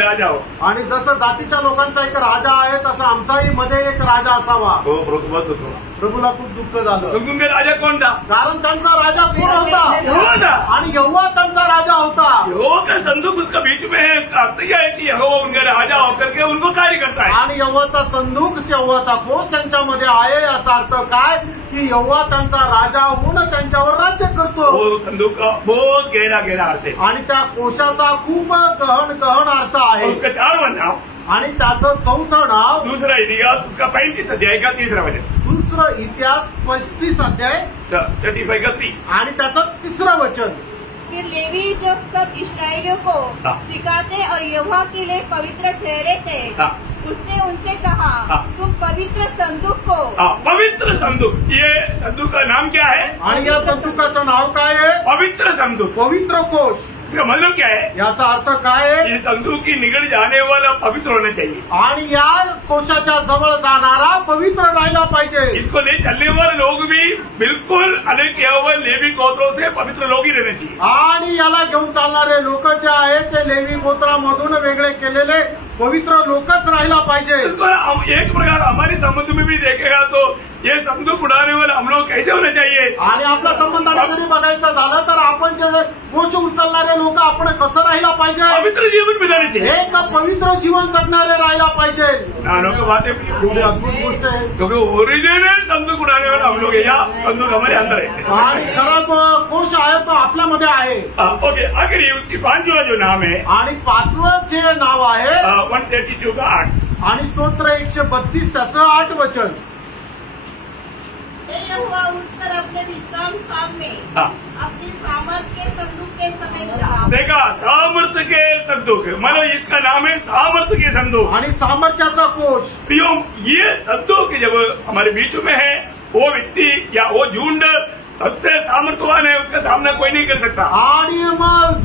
राजा हो। आणि जसं जातीच्या लोकांचा एक राजा आहे तसं आमचाही मध्ये एक राजा असावा। हो, प्रभु को बहुत दुख हुआ। प्रभूला खूप दुःख झालं। उनका राजा कौन था? कारण त्यांचा राजा कोण होता? यहोवा था। आणि यहोवा त्यांचा राजा होता। यहोवा का संदूक उसका बीच में है, अर्थ यह है कि यहोवा उनका राजा होकर के उनको कार्य करता है। आणि यहोवाचा संदूक यहोवाचा कोश त्यांच्यामध्ये आहे, याचा अर्थ काय की यहोवा त्यांचा राजा होऊन त्यांच्यावर राज्य करतो। वो संदूक का बहुत गहरा गहरा अर्थ है आणि त्या कोशाचा खूप गहन गहन अर्थ आहे। उसका 4वां नाम, आणि त्याचं चौथं नाव दूसरा इतिहास उसका 35 अध्याय का 3रा वचन, दुसरं इतिहास 35 अध्याय 35 का 3, आणि त्याचं 3रं वचन। फिर लेवी जो सब इस्राएलियों को सिखाते और यहोवा के लिए पवित्र ठहरे थे, उसने उनसे कहा तुम पवित्र संदूक को, पवित्र संदूक, ये संदूक का नाम क्या है? आणि या संदूकाचं नाव काय आहे? पवित्र संदूक। पवित्र कोश। इसका मतलब क्या है? याचा अर्थ काय आहे? ये संदूक की निकट जाने वाला पवित्र होना चाहिए, आणि या कोशाच्या जवळ जाणारा पवित्र राहिला पाहिजे। इसको ले चलने वाले लोग भी बिल्कुल अलग किया हुआ लेवी गोत्रों से पवित्र लोग ही रहने चाहिए। आणि याला घेऊन चालणारे लोक जे आहेत ते लेवी गोत्रामधून वेगळे केलेले पवित्र लोकच राहिला पाहिजे। एक प्रकार हमारे संबंध में भी देखेगा तो ये संदूक उड़ाने वाले हम लोग कैसे होने चाहिए? आणि आपल्या संबंधाने जरी बघायचं झालं तर आपण जे कोश उचलणारे लोक आपण कसं राहिला पाहिजे? पवित्र जीवन बिताने चाहिए, एक पवित्र जीवन जगणारे राहिला पाहिजे। नानों की बातें एवढी अद्भुत गोष्ट आहे, क्योंकि ओरिजिनल संदूक उड़ाने वाला हम लोग है, या संदूक हमारे अंदर है। आणि खरा जो कोश आहे तो आपल्यामध्ये आहे। ओके, आखिरी उसकी 5वां जो नाम है, आणि 5वं जे नाव आहे 132 का 8, आणि स्तोत्र 132 त्याचं 8 वचन। यहोवा उठकर अपने विश्राम स्थान में अपनी सामर्थ्य के संदूक के समय देखा, सामर्थ्य के संदूक, मतलब इसका नाम है सामर्थ्य के संदूक। आणि सामर्थ्याचा कोश। प्रियो, ये संदूक जब हमारे बीच में है, वो व्यक्ति या वो झुंड सबसे सामर्थ्यवान है, उसका सामना कोई नहीं कर सकता। आणि मग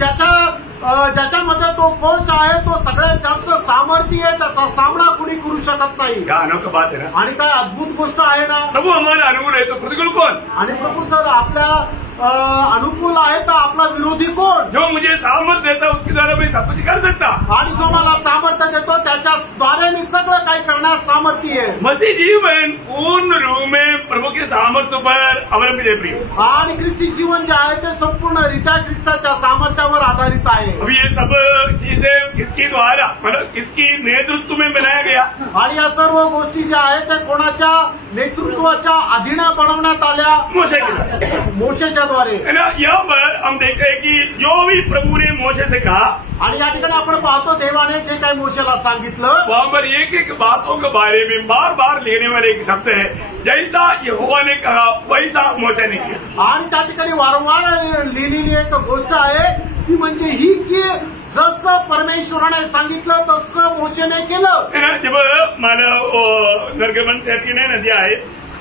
ज्याच्यामध्ये तो कोश आहे तो सगळ्यात जास्त सामर्थ्य आहे, त्याचा सामना कुणी करू शकत नाही। क्या अनोखी बात है ना। आणि काय अद्भुत गोष्ट आहे ना। प्रभु हमारा अनुकूल है तो प्रतिकूल कौन? आणि प्रभू जर आपल्या अनुकूल आहे तर आपला विरोधी कोण? जो मुझे सामर्थ्य देता उसके द्वारा मैं सब कुछ कर सकता, आणि जो मला सामर्थ्य देतो त्याच्याद्वारे मी सगळं काही करण्यास सामर्थ्य आहे। मसीह जीवन पूर्ण रूप में प्रभु के सामर्थ्य पर अवलंबित है प्रिय। आणि ख्रिस्ती जीवन जे आहे ते संपूर्णरित्या ख्रिस्ताच्या सामर्थ्यावर आधारित आहे। अभी ये सब चीजें किसकी द्वारा मतलब किसकी नेतृत्व में बनाया गया। आणि या सर्व गोष्टी ज्या आहेत त्या कोणाच्या नेतृत्वाच्या अधीन बनवण्यात आल्या? मोशे के मोशेच्या द्वारे। यहाँ पर हम देखते हैं कि जो भी प्रभु ने मोशे से कहा, आणि या ठिकाणी आपण पाहतो देवाने जे काही मोशेला सांगितलं वहाँ पर एक एक बातों के बारे में बार बार लिखने वाले एक शब्द है, जैसा यहोवा ने कहा वैसा मोशे ने किया। आणि त्या ठिकाणी वारंवार लिहिलेली एक गोष्ट आहे ती म्हणजे ही की जसं परमेश्वराने सांगितलं तसं मोशेने केलं। जब मानव निर्गमन 39 नदियां है,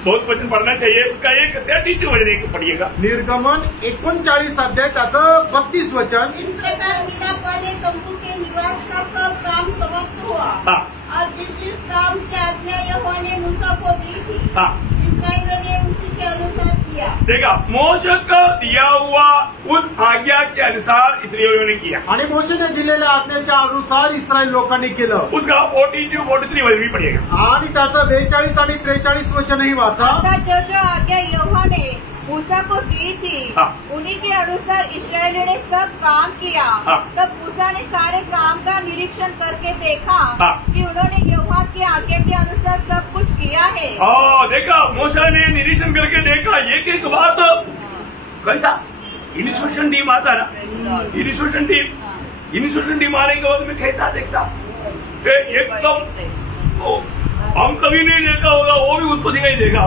बहुत वचन पढ़ना चाहिए, उसका एक 33 वचन पढ़िएगा। निर्गमन 39 अध्याय त्याचं 32 वचन। इस प्रकार मिलापवाले तंबू के निवास का सब काम समाप्त हुआ और जिस काम की आज्ञा यहोवा ने मूसा को दी थी इस्राएलियों ने उसी के अनुसार किया। देखा, मोशे का दिया हुआ उस आज्ञा के अनुसार इस्राएलियों ने किया आणि मोशेने दिलेल्या आज्ञेच्या अनुसार इस्रायल लोकांनी केलं। उसका 42-43 वचन भी पढ़िएगा आणि त्याचं 42 आणि 43 वचनही वाचा। जो जो आज्ञा यहोवा ने मूसा को दी थी उन्हीं के अनुसार इस्राएलियों ने सब काम किया। तब मूसा ने सारे काम का निरीक्षण करके देखा कि उन्होंने यहोवा की आज्ञा के अनुसार सब कुछ किया है। देखा, मूसा ने निरीक्षण करके देखा एक एक बात। कैसा इनिशिएशन टीम आता ना, इनिशिएशन टीम आने के बाद में कैसा देखता एकदम हम कभी नहीं देखा होगा, वो भी उसको दिखाई देगा।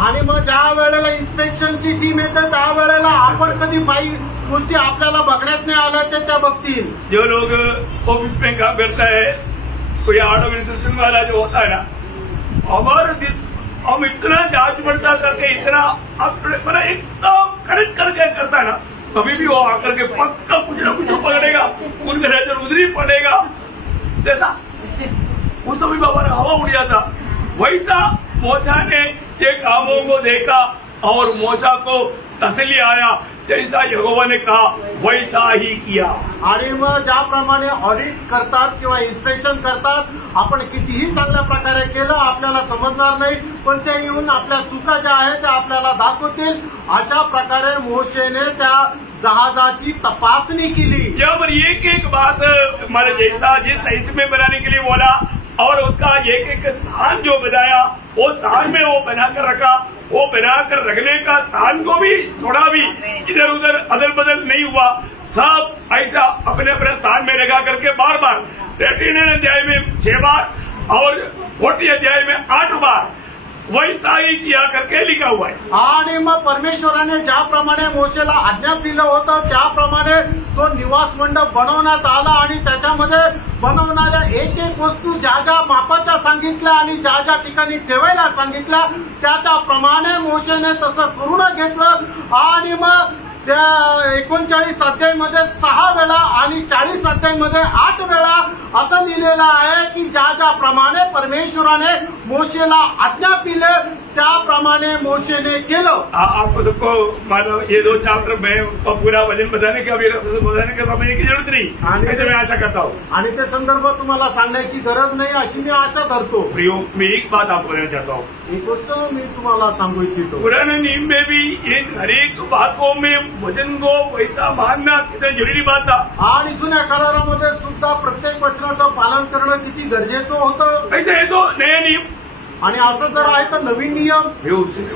आणि मग ज्या वेळेला इन्स्पेक्शनची टीम येते त्या वेळेला आपण कधी काही गोष्टी आपल्याला बघण्यात नाही आल्या ते त्या बघतील। जो लोग ऑफिस में काम करता है, कोई ऑर्गेनाइजेशन वाला जो होता है ना, हमारे हम इतना जांच पड़ताल करके इतना मतलब एकदम करेक्ट करके करता है ना, कभी भी वो आकर के पक्का कुछ न कुछ पकड़ेगा, उनका नजर उधर ही पड़ेगा। जैसा उस समय बाबा ने हवा उड़ जाता, वैसा मूसा ने ये कामों को देखा और मूसा को तसल्ली आया, जैसा यहोवा ने कहा वैसा ही किया। आणि मग ज्याप्रमाणे ऑडिट करतात किंवा इन्स्पेक्शन करतात, आपण कितीही चांगल्या प्रकारे केलं आपल्याला समजणार नाही, पण ते येऊन आपल्या चुका ज्या आहेत त्या आपल्याला दाखवतील। अशा प्रकारे मोशेने त्या जहाजाची तपासणी केली। यहाँ पर एक एक बात हमारे जैसा जिस साइज में बनाने के लिए बोला और उसका एक एक स्थान जो बनाया वो स्थान में वो बनाकर रखा, वो बनाकर रखने का स्थान को भी थोड़ा भी इधर उधर अदल बदल नहीं हुआ, सब ऐसा अपने अपने स्थान में लगा करके बार बार 39 अध्याय में 6 बार और 40 अध्याय में 8 बार वैसा ही किया करके लिखा हुआ है। आणि मग परमेश्वराने ज्याप्रमाणे मोशेला आज्ञा दिलं होतं त्याप्रमाणे तो निवास मंडप बनवण्यात आला आणि त्याच्यामध्ये बनवणाऱ्या एक एक वस्तू ज्या ज्या मापाच्या सांगितल्या आणि ज्या ज्या ठिकाणी ठेवायला सांगितल्या त्याप्रमाणे मोशेने तसं करून घेतलं। आणि मग त्या 39 अध्यायमध्ये 6 वेळा आणि 40 अध्यायमध्ये 8 वेळा असं लिहिलेलं आहे की ज्या ज्याप्रमाणे परमेश्वराने मोशेला आज्ञा दिली त्याप्रमाणे मोशेने केलं। आपको सबको मानो ये 2 चैप्टर में पूरा वचन बताने की समय की जरूरत नहीं, ऐसे मैं आशा करता हूँ। आणि ते संदर्भ तुम्हाला सांगण्याची गरज नाही अशी मी आशा करतो। मैं एक बात आपको कहना चाहता हूँ, एक गोष्ट मी तुम्हाला सांगू इच्छितो, पुराने नियम में भी इन हर एक बातों में वचन को वैसा मानना कितना जरूरी बात था। आणि जुन्या करारामध्ये सुद्धा प्रत्येक वचनाचं पालन करणं किती गरजेचं होतं। ऐसे है तो नया नियम आणि असं जर आहे तर नवीन नियम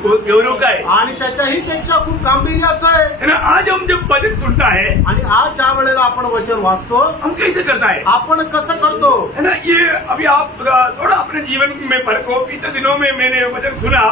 गौरव का है आणि त्याच्याही पेक्षा खूप गांभीर्याचं आहे। आज हम जब वचन सुनता है आणि आज ज्या वेळेला आपण वचन वाचतो हम कैसे करता है, आपण कसं करतो है ना। ये अभी आप थोड़ा अपने जीवन में परखो, इतने दिनों में मैंने वचन सुना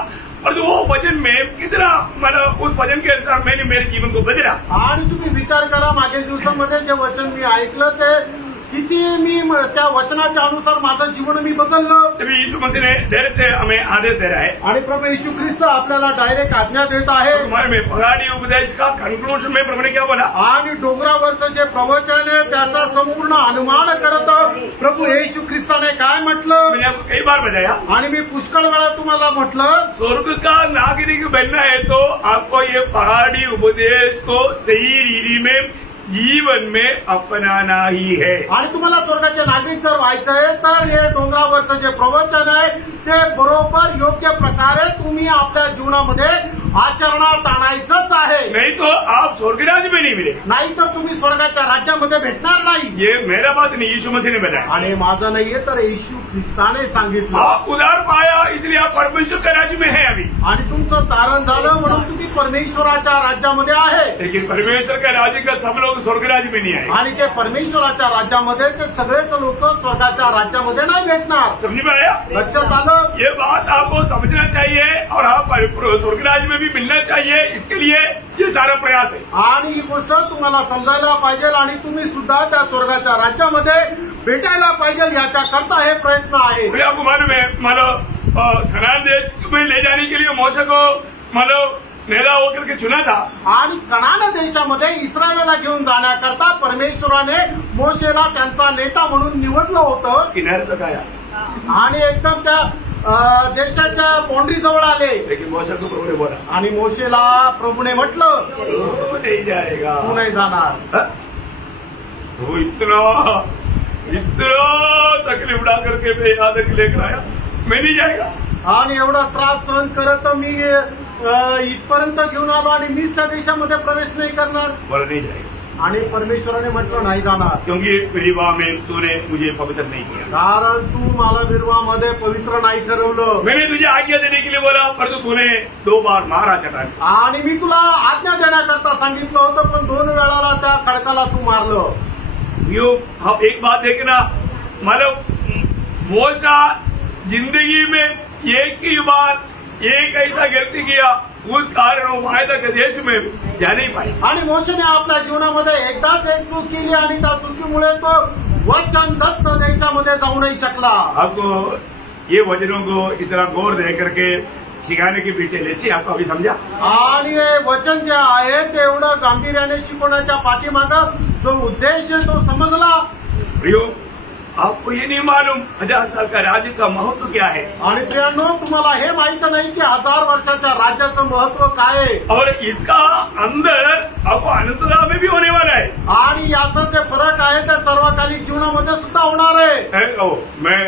और वो वचन में कितना मतलब उस वचन के अनुसार मैंने मेरे जीवन को बदला। आणि तुम्ही विचार करा मागील दिवसामध्ये जे वचन मी ऐकलं ते किती मी त्या वचनाच्या अनुसार माझं जीवन मी बदललं। तभी यीशु मसीह ने डायरेक्ट हमें आदेश दे रहा है आणि प्रभू येशू ख्रिस्त आपल्याला डायरेक्ट आज्ञा देत आहे। हमारे में पहाड़ी उपदेश का कंक्लूजन में प्रभु ने क्या बोला, आणि डोंगरावरचं जे प्रवचन आहे त्याचा संपूर्ण अनुमान करत प्रभू येशू ख्रिस्ताने काय म्हटलं, मैंने आपको कई बार बताया आणि मी पुष्कळ वेळा तुम्हाला म्हटलं स्वर्ग का नागरिक बनना है तो आपको ये पहाड़ी उपदेश को सही रीति में जीवन में अपनाना ही है। आणि तुम्हाला स्वर्गाचे नागरिक जर व्हायचं आहे तर हे डोंगरावरचं जे प्रवचन आहे ते बरोबर योग्य प्रकारे तुम्ही आपल्या जीवनामध्ये आचरणात आणायचंच आहे, नहीं तो आप स्वर्ग राज्य में नहीं मिले। नाही तर तुम्ही स्वर्गाच्या राज्यामध्ये भेटणार नाही। ये मेरा बात नहीं, यीशु मसीह ने बताया। आणि माझं नाहीये तर येशू ख्रिस्ताने सांगितलं। आप उधार पाया इसलिए आप परमेश्वर के राज्य में है अभी, आणि तुमचं तारण झालं म्हणून तुम्ही परमेश्वराच्या राज्यामध्ये आहे। लेकिन परमेश्वर के राज्य का सब लोग स्वर्ग राज्य में नहीं आए। आणि जे परमेश्वराच्या राज्यामध्ये ते सगळेच लोक स्वर्गाच्या राज्यामध्ये नाही भेटणार। समझ में आया? लक्षात आलं? ये बात आपको समझना चाहिए और आप स्वर्ग राज्य में भी मिलना चाहिए, इसके लिए ये सारा प्रयास है। आणि ही गोष्ट तुम्हाला समजायला पाहिजे आणि तुम्ही सुद्धा त्या स्वर्गाच्या राज्यामध्ये भेटायला पाहिजे, याच्या करता हे प्रयत्न आहे। फिर आपको मालूम है, मतलब कनान देश में ले जाने के लिए मोशे को मतलब नेता होकर के चुना था। आणि कनान देशामध्ये इस्रायलला घेऊन जाण्याकरता परमेश्वराने मोशेला त्यांचा नेता म्हणून निवडलं होतं। किनारे तक आया, आणि एकदम त्या देशाच्या बाउंड्री जवळ आले। लेकिन मोशे को प्रभु ने बोला, आणि मोशेला प्रभूने म्हटलं तू नहीं जाएगा, तू नाही जाणार। तो इतना तकलीफ उठा करके मैं यहाँ तक लेकर आया, मैं नहीं जाएगा। आणि एवढा त्रास सहन करत मी इथपर्यंत घेऊन आलो आणि मीच त्या देशामध्ये प्रवेश नाही करणार। बोला नहीं जाएगा, आणि परमेश्वराने म्हटलं नाही जाणार, क्योंकि विवाह में तूने मुझे पवित्र नहीं किया, कारण तू मला विवाहामध्ये पवित्र नाही ठरवलं। मैंने तुझे आज्ञा देने के लिए बोला, परंतु तूने 2 बार मारा चटाने। आणि मी तुला आज्ञा देण्याकरता सांगितलं होतं, पण 2 वेळाला त्या खडकाला तू मारलं। यो आप एक बात देखना, मतलब मोशा जिंदगी में एक ही बार एक ऐसा गलती किया, उस कारण वो वायदा के देश में जा नहीं पाए। आणि मोशेने आपल्या जीवनामध्ये एकदाच एक चूक केली आणि त्या चुकीमुळे तो वचनदत्त देशामध्ये जाऊ नाही शकला। आपको ये वचनों को इतना गौर दे करके सिखाने के पीछे लेची आपको अभी समझा। आणि हे वचन जे आहे ते एवढं गांभीर्याने शिकवण्याच्या पाठीमागं जो उद्देश आहे तो समजला। प्रियो, आपको ये नहीं मालूम 1000 साल का राज्य का महत्व क्या है। आणि प्रियांनो, तुम्हाला हे माहित नाही की 1000 वर्षाच्या राज्याचं महत्व काय आहे, और इसका अंदर आपको अनंतता में भी होने वाला है। आणि याचं जे फरक आहे ते सर्वकालिक जीवनामध्ये सुद्धा होणार आहे। मैं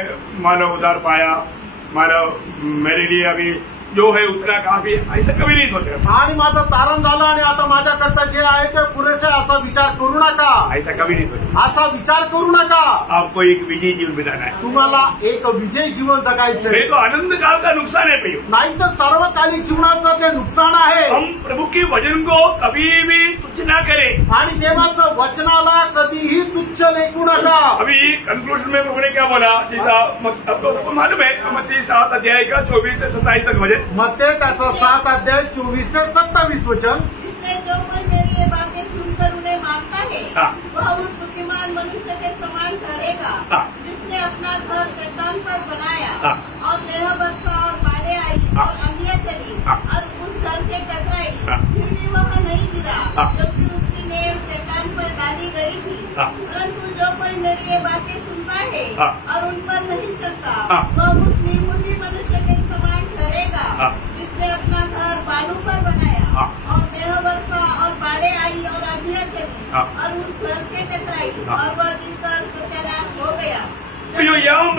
मानव उधार पाया, मानव मेरे लिए अभी जो है उतना काफी, ऐसा कभी नहीं सोचा। आणि माझं तारण झालं आणि आता माझ्याकरता जे आहे ते पुरेसे, असा विचार करू नका, ऐसा कभी नहीं सोचा। असा विचार करू नका। आपको एक विजयी जीवन बिताना है, तुम्हाला एक विजयी जीवन जगायचं नहीं तो अनंत काल का नुकसान है भैया। नाही तर सर्वकालिक जीवनाचं ते नुकसान आहे। हम प्रभु के वचन को कभी भी तुच्छ ना करें, आणि देवाचं वचनाला कधीही तुच्छ लेखू नका। अभी कंक्लूजन में प्रभु ने क्या बोला, जैसा आपको मालूम है, मत्ती 7 अध्याय का 24 से 27 तक वचन, मत्ती त्याचं 7 अध्याय 24 ते 27 वचन। जिसने जो कोई मेरी ये बातें सुनकर उन्हें मानता है, हाँ। वह उस बुद्धिमान मनुष्य के समान ठहरेगा, हाँ। जिसने अपना घर चट्टान पर बनाया, हाँ। और मेरा वर्षा और बाढ़ें आई, हाँ। और आंधियां चली, हाँ। और उस घर से टकराई, हाँ। फिर भी वह नहीं गिरा, हाँ। क्योंकि उसकी नींव चट्टान पर डाली गई थी। हाँ। परंतु जो कोई मेरी ये बातें सुनता है हाँ। और उन पर नहीं चलता, हाँ। वह उस निर्बुद्धि मनुष्य के समान ठहरेगा, हाँ। जिसने अपना घर बालू पर बनाया, हाँ। और मेरा वर्षा और बाढ़ें आई और आंधियां चली, हाँ। और उस घर से टकराई, हाँ। और वह जीकर सत्यानाश हो गया। जो यहाँ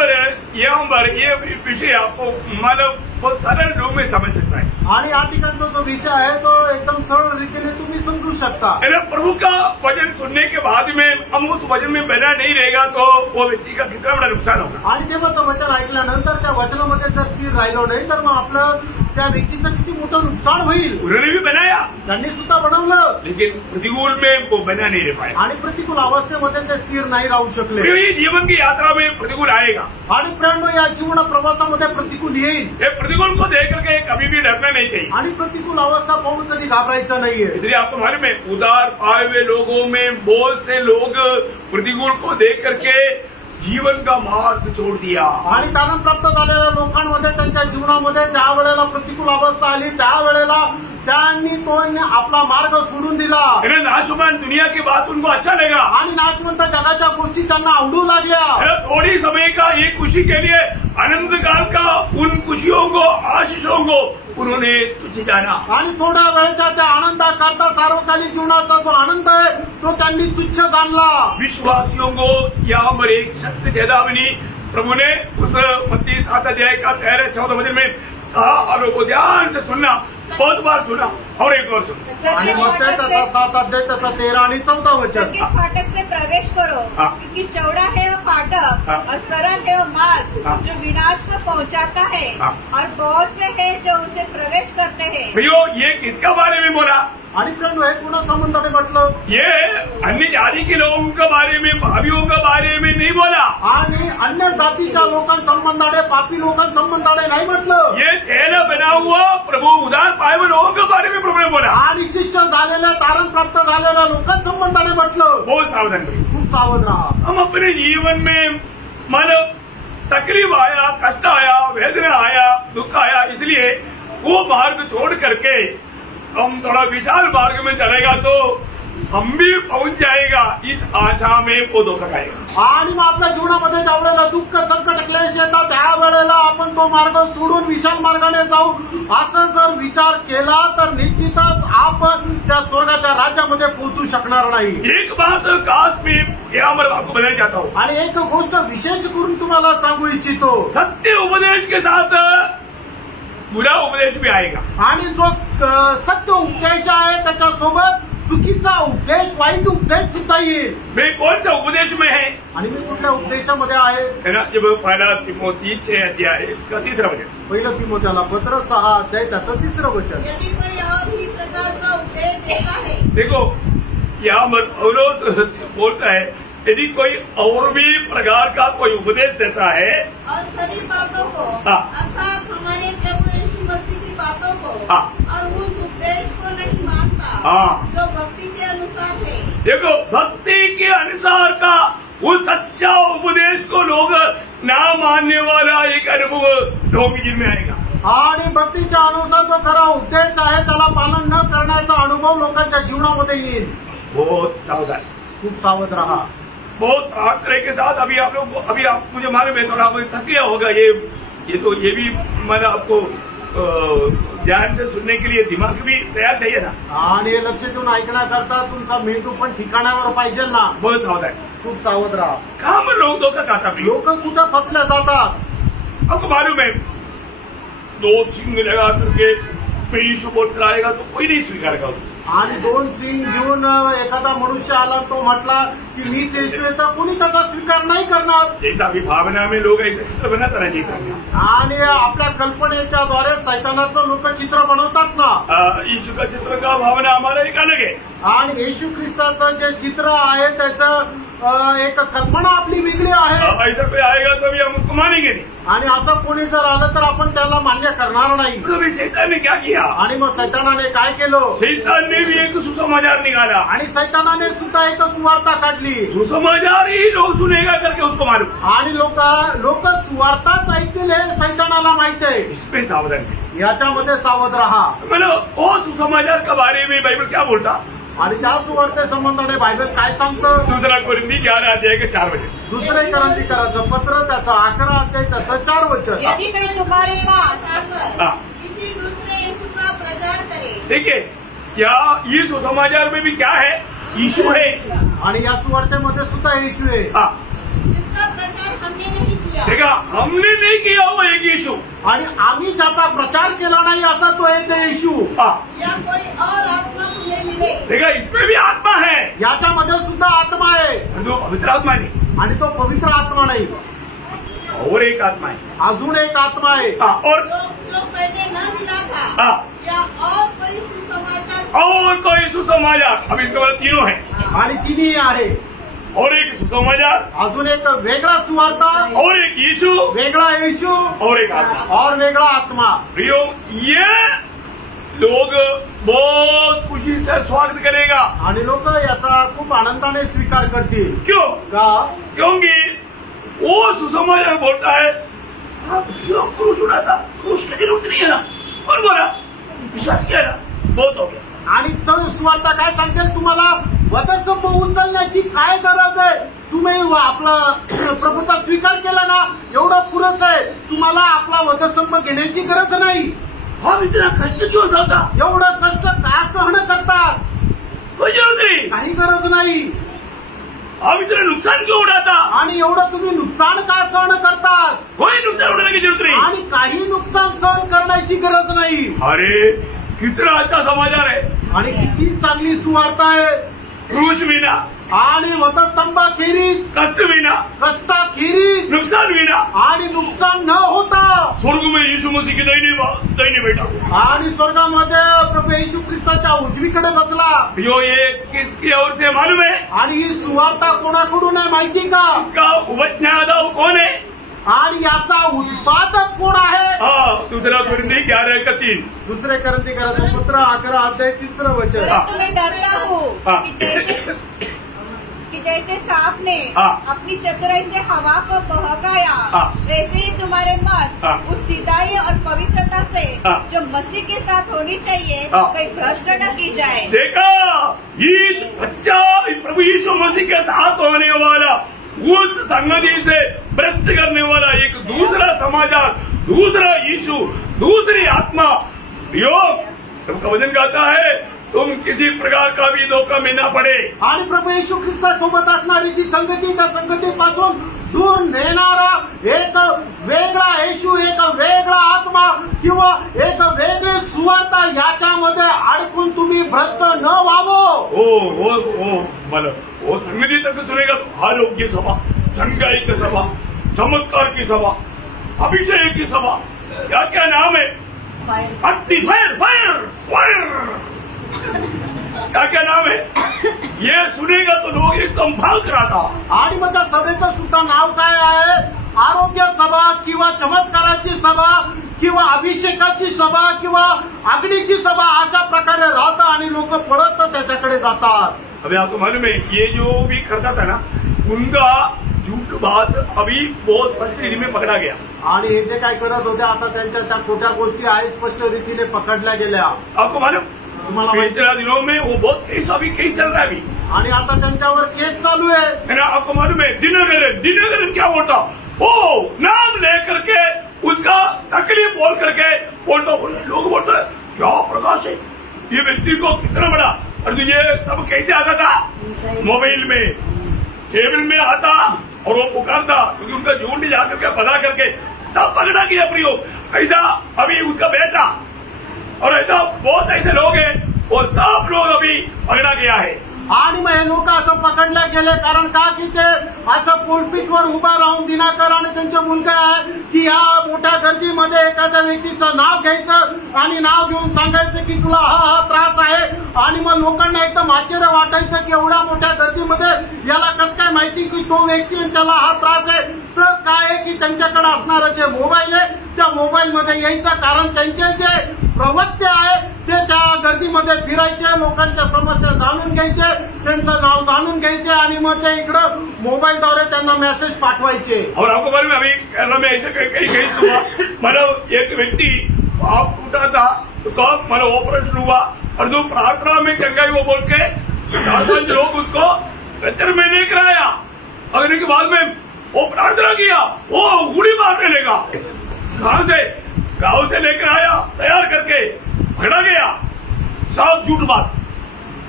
पर ये विषय आपको मतलब बहुत सरल रूप में समझ सकता है। आणि या ठिकाणचा जो विषय आहे तो एकदम सरळ रीतीने तुम्ही समजू शकता। अगर प्रभु का वचन सुनने के बाद में हम उस वचन में बना नहीं रहेगा तो वो व्यक्ति का कितना बड़ा नुकसान होगा। आणि देवाचं वचन ऐकल्यानंतर त्या वचनामध्ये जर स्थिर राहिलो नाही तर मग आपलं त्या व्यक्तीचं किती मोठं नुकसान होईल। उन्होंने भी बनाया, त्यांनी सुद्धा बनवलं, लेकिन प्रतिकूल में वो बना नहीं रह पाया। आणि प्रतिकूल अवस्थेमध्ये ते स्थिर नाही राहू शकले। प्रियो, ये जीवन की यात्रा में प्रतिकूल आएगा, आणि प्रियांनो, या जीवन प्रवासामध्ये प्रतिकूल येईल। ये प्रतिकूल को देख करके कभी भी डरना नहीं चाहिए। आणि प्रतिकूल अवस्था पाहून कधी घाबरायचं नाहीये। इसलिए आपको मालूम है, उदार पाए हुए लोगों में बहुत से लोग प्रतिकूल को देख करके जीवन का मार्ग छोड़ दिया। आणि तारण प्राप्त झालेल्या लोकांमध्ये त्यांच्या जीवनामध्ये ज्या वेळेला प्रतिकूल अवस्था आली त्यावेळेला त्यांनी तो आपला मार्ग सोडून दिला। इन्हें नाशुमान दुनिया की बात उनको अच्छा लगा, आणि नाशवंत जगाच्या गोष्टी त्यांना आवडू लागल्या। थोड़ी समय का ये खुशी के लिए अनंत काल का उन खुशियों को, आशीषों को उन्होंने तुझे जाना। आणि थोड्या वेळच्या त्या आनंदाकरता सार्वकालिक जीवनाचा जो आनंद आहे तो त्यांनी तुच्छ जाणला। विश्वासियों को यहाँ पर एक सत्य चेतावनी प्रभु ने उस मत्ती 7 अध्याय का 13-14 वचन में कहा और वो ध्यान से सुनना, बहुत बार सुना और एक और सुना। आणि मग ते त्याचा 7 अध्याय त्याचा 13 आणि 14 वचन। सत्य फाटक से प्रवेश करो, क्योंकि चौड़ा है वो फाटक और सरल है वो मार्ग जो विनाश को पहुंचाता है, और बहुत से हैं जो उसे प्रवेश करते हैं। भैया ये किसका बारे में बोला? आणि फ्रेंड हे पुन्हा संबंधाने म्हटलं, ये अन्य जाति के लोगों के बारे में, भावियों के बारे में नहीं बोला। आणि अन्य जातीच्या लोकांसंबंधाने, पापी लोकांसंबंधाने नाही म्हटलं। ये चेहरा बना हुआ प्रभु उदार पाए हुए लोगों के बारे में प्रभु ने बोला। आणि शिष्य झालेल्या, तारण प्राप्त झालेल्या लोकांसंबंधाने म्हटलं। बहुत सावधान रहिए, खूप सावध राहा। हम अपने जीवन में मतलब तकलीफ आया, कष्ट आया, वेदना आया, दुख आया, इसलिए वो मार्ग छोड़ करके हम थोड़ा विशाल मार्ग में चलेगा तो हम भी पहुंच जाएगा, इस आशा में वो धोखा खाएगा। आणि मग आपल्या जीवनामध्ये ज्या वेळेला दुःख, संकट, क्लेश येतात त्यावेळेला आपण तो मार्ग सोडून विशाल मार्गाने जाऊ असं जर विचार केला तर निश्चितच आपण त्या स्वर्गाच्या राज्यामध्ये पोहोचू शकणार नाही। एक बात खास मैं यहाँ पर आपको बताना चाहता हूँ, आणि एक गोष्ट विशेष करून तुम्हाला सांगू इच्छितो, सत्य उपदेश के साथ बुरा उपदेश भी आएगा। आणि जो सत्य उपदेश आहे त्याच्यासोबत चुकीचा उपदेश, वाईट उपदेश सुद्धा येईल। मैं कौन सा उपदेश में है? आणि मी कुठल्या उपदेशामध्ये आहे? है ना, जब पहला तिमोथी 6 अध्याय इसका 3रा वचन, पहिलं तिमोथेला पत्र 6 अध्याय त्याचं 3रं वचन। यदि कोई और भी प्रकार का उपदेश देता है, देखो यहाँ पर पौलुस बोलता है यदि कोई और भी प्रकार का कोई उपदेश देता है और खरी बातों को अर्थात हमारे प्रभु यीशु मसीह की बातों को और उस उपदेश को नहीं मानता जो भक्ति के अनुसार है। देखो भक्ति के अनुसार का वो सच्चा उपदेश को लोग ना मानने वाला एक अनुभव लोगों के में आएगा। आणि भक्तीच्या अनुसार जो खरा उपदेश आहे त्याला पालन न करण्याचा अनुभव लोकांच्या जीवनामध्ये येईल। बहुत सावधान, खूप सावध रहा। बहुत प्रार्थना के साथ अभी आप लोग, अभी आप मुझे मालूम है थोड़ा थक गया होगा, ये भी मैंने आपको ध्यान से सुनने के लिए दिमाग भी तैयार चाहिए ना, आणि हे लक्ष देऊन ऐकण्याकरता तुमचा मेंदू पण ठिकाणावर पाहिजे ना। बहुत सावधान, खूप सावध राहा। कहाँ में लोग धोखा खाता है, लोक कुठं फसल्या जातात। आपको मालूम है 2 सिंग लगा करके यीशु बोलकर आएगा तो कोई नहीं स्वीकार करेगा। आणि 2 सिंग घेऊन एखादा मनुष्य आला, तो म्हटला की मीच येशू आहे, तर कोणी त्याचा स्वीकार नाही करणार। जैसा भी भावना में लोग ऐसे चित्र बनाता रहा चाहिए, आणि आपल्या कल्पनेच्या द्वारे सैतानाचं लोक चित्र बनवतात ना। यीशु का चित्र का भावना हमारा एक अलग है, आणि येशू ख्रिस्ताचं जे चित्र आहे त्याचं एक कल्पना आपली वेगळी आहे। ऐसा कोई आएगा तो भी हम उसको मानेंगे नहीं, आणि असं कोणी जर आलं तर आपण त्याला मान्य करणार नाही। तो शैतान ने क्या किया? आणि मग सैतानाने काय केलं? शैतान ने भी एक सुसमाचार निकाला, आणि सैतानाने सुद्धा एक सुवार्ता काढली। सुसमाचार ही लोग सुनेगा करके उसको मालूम, आणि लोक सुवार्ताच ऐकतील हे सैतानाला माहित आहे। इसमें सावधान है, याच्यामध्ये सावध रहा। मतलब वो सुसमाचार के बारे में बाइबल क्या बोलता? आणि त्या सुवार्ते संबंधाने बायबल काय सांगतं? 2 कोरिंथी 11 अध्याय के 4 वचन, 2 कोरिंथीकराचं पत्र त्याचा 11 अध्याय त्याचं 4 वचन। यदि कोई तुम्हारे पास किसी दूसरे यीशु का प्रचार करे, देखिए क्या ये सुसमाचार में भी क्या है? यीशु है, आणि या सुवार्तेमध्ये सुद्धा येशू आहे। जिसका प्रचार हमने नहीं किया, देखा हमने नहीं किया वो एक यीशु, आणि आम्ही ज्याचा प्रचार केला नाही असा तो एक येशू। या कोई और आत्मा तुम्हें मिले, देखा इसमें भी आत्मा है, याच्यामध्ये सुद्धा आत्मा आहे, जो पवित्र आत्मा नहीं, आणि तो पवित्र आत्मा नाही, और एक आत्मा है, अजून एक आत्मा आहे। और जो पहले न मिला था, या और कोई सुसमाचार, और कोई सुसमाचार, अब इसके बाद 3 है, आणि तिन्ही आहे। और एक सुसमाचार, अजून एक वेगळा सुवार्ता, और एक यीशु, वेगळा येशू, और एक आत्मा, और वेगळा आत्मा। प्रियो ये लोग बहुत खुशी से स्वागत करेगा, आणि लोक याचा खूप आनंदाने स्वीकार करतील। क्यों? का? क्योंकि वो सुसमाचार बोलता है आप क्यों क्रूस उड़ाता, क्रूस की जरूरत नहीं है ना, कौन बोला? विश्वास किया ना, बहुत हो गया। आणि तो सुवार्ता काय सांगते? तुम्हाला वधस्तंभ उचलण्याची काय गरज आहे? तुम्ही आपला प्रभूचा स्वीकार केला ना, एवढं पुरेच आहे, तुम्हाला आपला वधस्तंभ घेण्याची गरज नाही। हम इतना कष्ट क्यों सहता? एवढं कष्ट का सहन करतात? कोई जरूरत नहीं. काही गरज नाही. हम इतना नुकसान क्यों उठाता? आणि एवढं तुम्ही नुकसान का सहन करतात? कोई नुकसान उठाने की जरूरत नहीं. आणि काही नुकसान सहन करण्याची गरज नाही. अरे कितना अच्छा समाचार है. आणि किती चांगली सुवार्ता आहे. क्रूस विना आणि वधस्तंभाखेरीज, कष्ट विना कष्टाखेरीज, नुकसान विना आणि नुकसान न होता स्वर्ग में यीशु मसीह की दैनी बैठा. आणि स्वर्गामध्ये प्रभू येशू ख्रिस्ताच्या उजवीकडे बसला. यो ये किसकी ओर से मालूम है? आणि ही सुवार्ता कोणाकडून आहे माहिती का? इसका उपज्ञाता कौन है? आणि याचा उत्पादक कोण आहे? दूसरा कोरिन्थी 11:3. दुसरे करंथीकराचं पत्र 11:3 वचन. तो मैं डरता हूँ कि जैसे सांप ने अपनी चतुराई से हवा को बहकाया, वैसे ही तुम्हारे मन उस सीधाई और पवित्रता से जो मसीह के साथ होनी चाहिए कोई भ्रष्ट न की जाए. देखा, इस बच्चा प्रभु यीशु मसीह के साथ होने वाला उस संगति से भ्रष्ट करने वाला एक दूसरा समाचार, दूसरा यीशु, दूसरी आत्मा योग तुमका वचन कहता है तुम किसी प्रकार का भी धोखा में न पडे. आणि प्रभू येशू ख्रिस्तासोबत असणारी जी संगती, त्या संगतीपासून दूर नेणारा एक वेगळा येशू, एक वेगळा आत्मा किंवा एक वेगळी सुवार्ता याच्यामध्ये अडकून तुम्ही भ्रष्ट न व्हावं. ओ मला वो संगति तक सुनेगा तो आरोग्य सभा, चंगाई की सभा, चमत्कार की सभा, अभिषेक की सभा, क्या क्या नाम है, भक्ति, फायर फायर फायर, क्या क्या नाम है, ये सुनेगा तो लोग एकदम भाग रहा था. आणि मग त्या सभेचं सुद्धा नाव काय आहे? आरोग्य सभा किंवा चमत्काराची सभा किंवा अभिषेकाची सभा किंवा अग्नीची सभा अशा प्रकारे राहतात आणि लोक पळत त्याच्याकडे जातात. अभी आपको मालूम है ये जो भी करता था ना उनका झूठ बात अभी बहुत स्पष्ट रीति में पकड़ा गया. आणि हे जे काय करत होते आता त्यांच्या त्या खोट्या गोष्टी आहे स्पष्ट रीतीने पकडल्या गेल्या. आपको मालूम तुम्हाला माहिती पिछले दिनों में वो बहुत केस चल रहा है अभी. आणि आता त्यांच्यावर केस चालू आहे. आपको मालूम है दिनकरन क्या बोलता, ओ नाम लेकर के उसका तकलीफ बोल करके बोलता, लोग बोलते क्या प्रकाश है ये व्यक्ति को कितना बड़ा. और ये सब कैसे आता था? मोबाइल में, केबल में आता और वो पुकारता, क्योंकि उनका झूठ नहीं जाकर के पता करके सब पकड़ा गया प्रयोग. ऐसा अभी उसका बेटा और ऐसा बहुत ऐसे लोग हैं और सब लोग अभी पकड़ा गया है. आणि मग हे लोक असं पकडले गेले कारण का की ते असं पोलपीटवर उभा राहून दिनाकर आणि त्यांचे मुलगा आहे की या मोठ्या गर्दीमध्ये एखाद्या व्यक्तीचं नाव घ्यायचं आणि नाव घेऊन सांगायचं की तुला हा त्रास आहे. आणि मग लोकांना एकदम आश्चर्य वाटायचं की एवढ्या मोठ्या गर्दीमध्ये याला कसं काय माहिती की तो व्यक्ती त्याला हा त्रास आहे. तर काय आहे की त्यांच्याकडे असणारं जे मोबाईल आहे त्या मोबाईलमध्ये यायचं कारण त्यांचे जे प्रवक्ते आहे ते त्या गर्दीमध्ये फिरायचे, लोकांच्या समस्या जाणून घ्यायचे, त्यांचं नाव जाणून घ्यायचे आणि मग ते इकडं मोबाईलद्वारे त्यांना मेसेज पाठवायचे. और आपको मालूम है अभी केरला में ऐसे कई केस हुआ. मतलब एक व्यक्ति आप टूटा था उसका मतलब ऑपरेशन हुआ और जो प्रार्थना में चंगाई वो बोल के 4-5 लोग उसको स्ट्रेचर में लेकर आया. अगले के बाद में वो प्रार्थना किया, वो उड़ी मारने लगा. कहां से? गांव से लेकर आया तैयार करके पकड़ा गया. सब झूठ बात.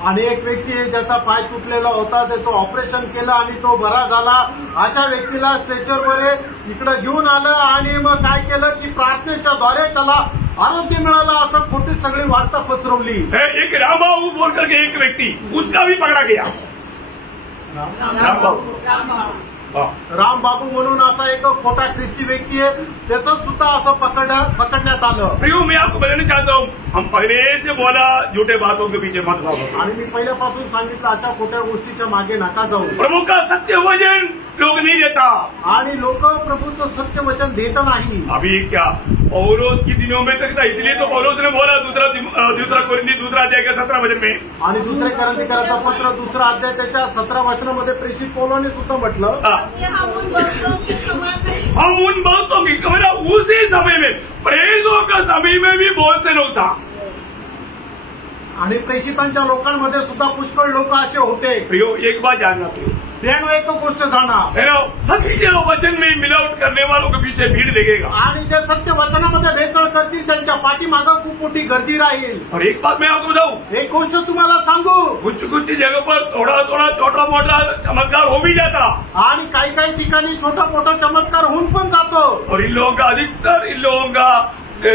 आणि एक व्यक्ती आहे ज्याचा पाय तुटलेला होता, त्याचं ऑपरेशन केलं आणि तो बरा झाला. अशा व्यक्तीला स्ट्रेचरवर इकडे घेऊन आलं आणि मग काय केलं की प्रार्थनेच्या द्वारे त्याला आरोग्य मिळालं असं खोटी सगळी वार्ता पसरवली. एक रामबाबू बोल करके एक व्यक्ति उसका भी पकड़ा गया. रामबाबू म्हणून असा एक खोटा ख्रिस्ती व्यक्ती आहे, त्याचं सुद्धा असं पकडण्यात आलं. प्रियो मैं आपको बताना चाहता हूँ हम पहले से बोला झूठे बातों के पीछे मत भागो. आणि मी पहिल्यापासून सांगितलं अशा खोट्या गोष्टीच्या मागे नका जाऊ. प्रभु का सत्य वचन लोग नहीं देता आणि लोक प्रभूचं सत्य वचन देत नाही. अभी क्या पौलोस की दिनों में तक था, इसलिए तो पौलोस ने बोला दूसरा कोरिन्थी 2 अध्याय के 17 वचन में. आणि दुसरे करंथीकराचं पत्र 2 अध्याय त्याच्या 17 वचनामध्ये प्रेषित पौलोने सुद्धा म्हटलं हम उन बहुतों के समान नहीं. हम उन बहुतों की मतलब उसी समय में प्रेरितों का समय में भी बहुत से लोग था. आणि प्रेषितांच्या लोकांमध्ये सुद्धा पुष्कळ लोक असे होते. प्रियो एक बात जानना प्रियो प्रियानो एक गोष्ट जाना, सत्य के वचन में मिलावट करने वालों के पीछे भीड़ लगेगा आणि जे सत्य वचनामध्ये भेसळ करतील त्यांच्या पाठीमागं खूप मोठी गर्दी राहील. और एक बात मैं आपको बताऊं, एक गोष्ट तुम्हाला सांगू, कुछ कुछ जगह पर थोड़ा थोड़ा छोटा मोटा चमत्कार हो भी जाता आणि काही काही ठिकाणी छोटा मोठा चमत्कार होऊन पण जातो. और इन लोगों का अधिकतर इन लोगों का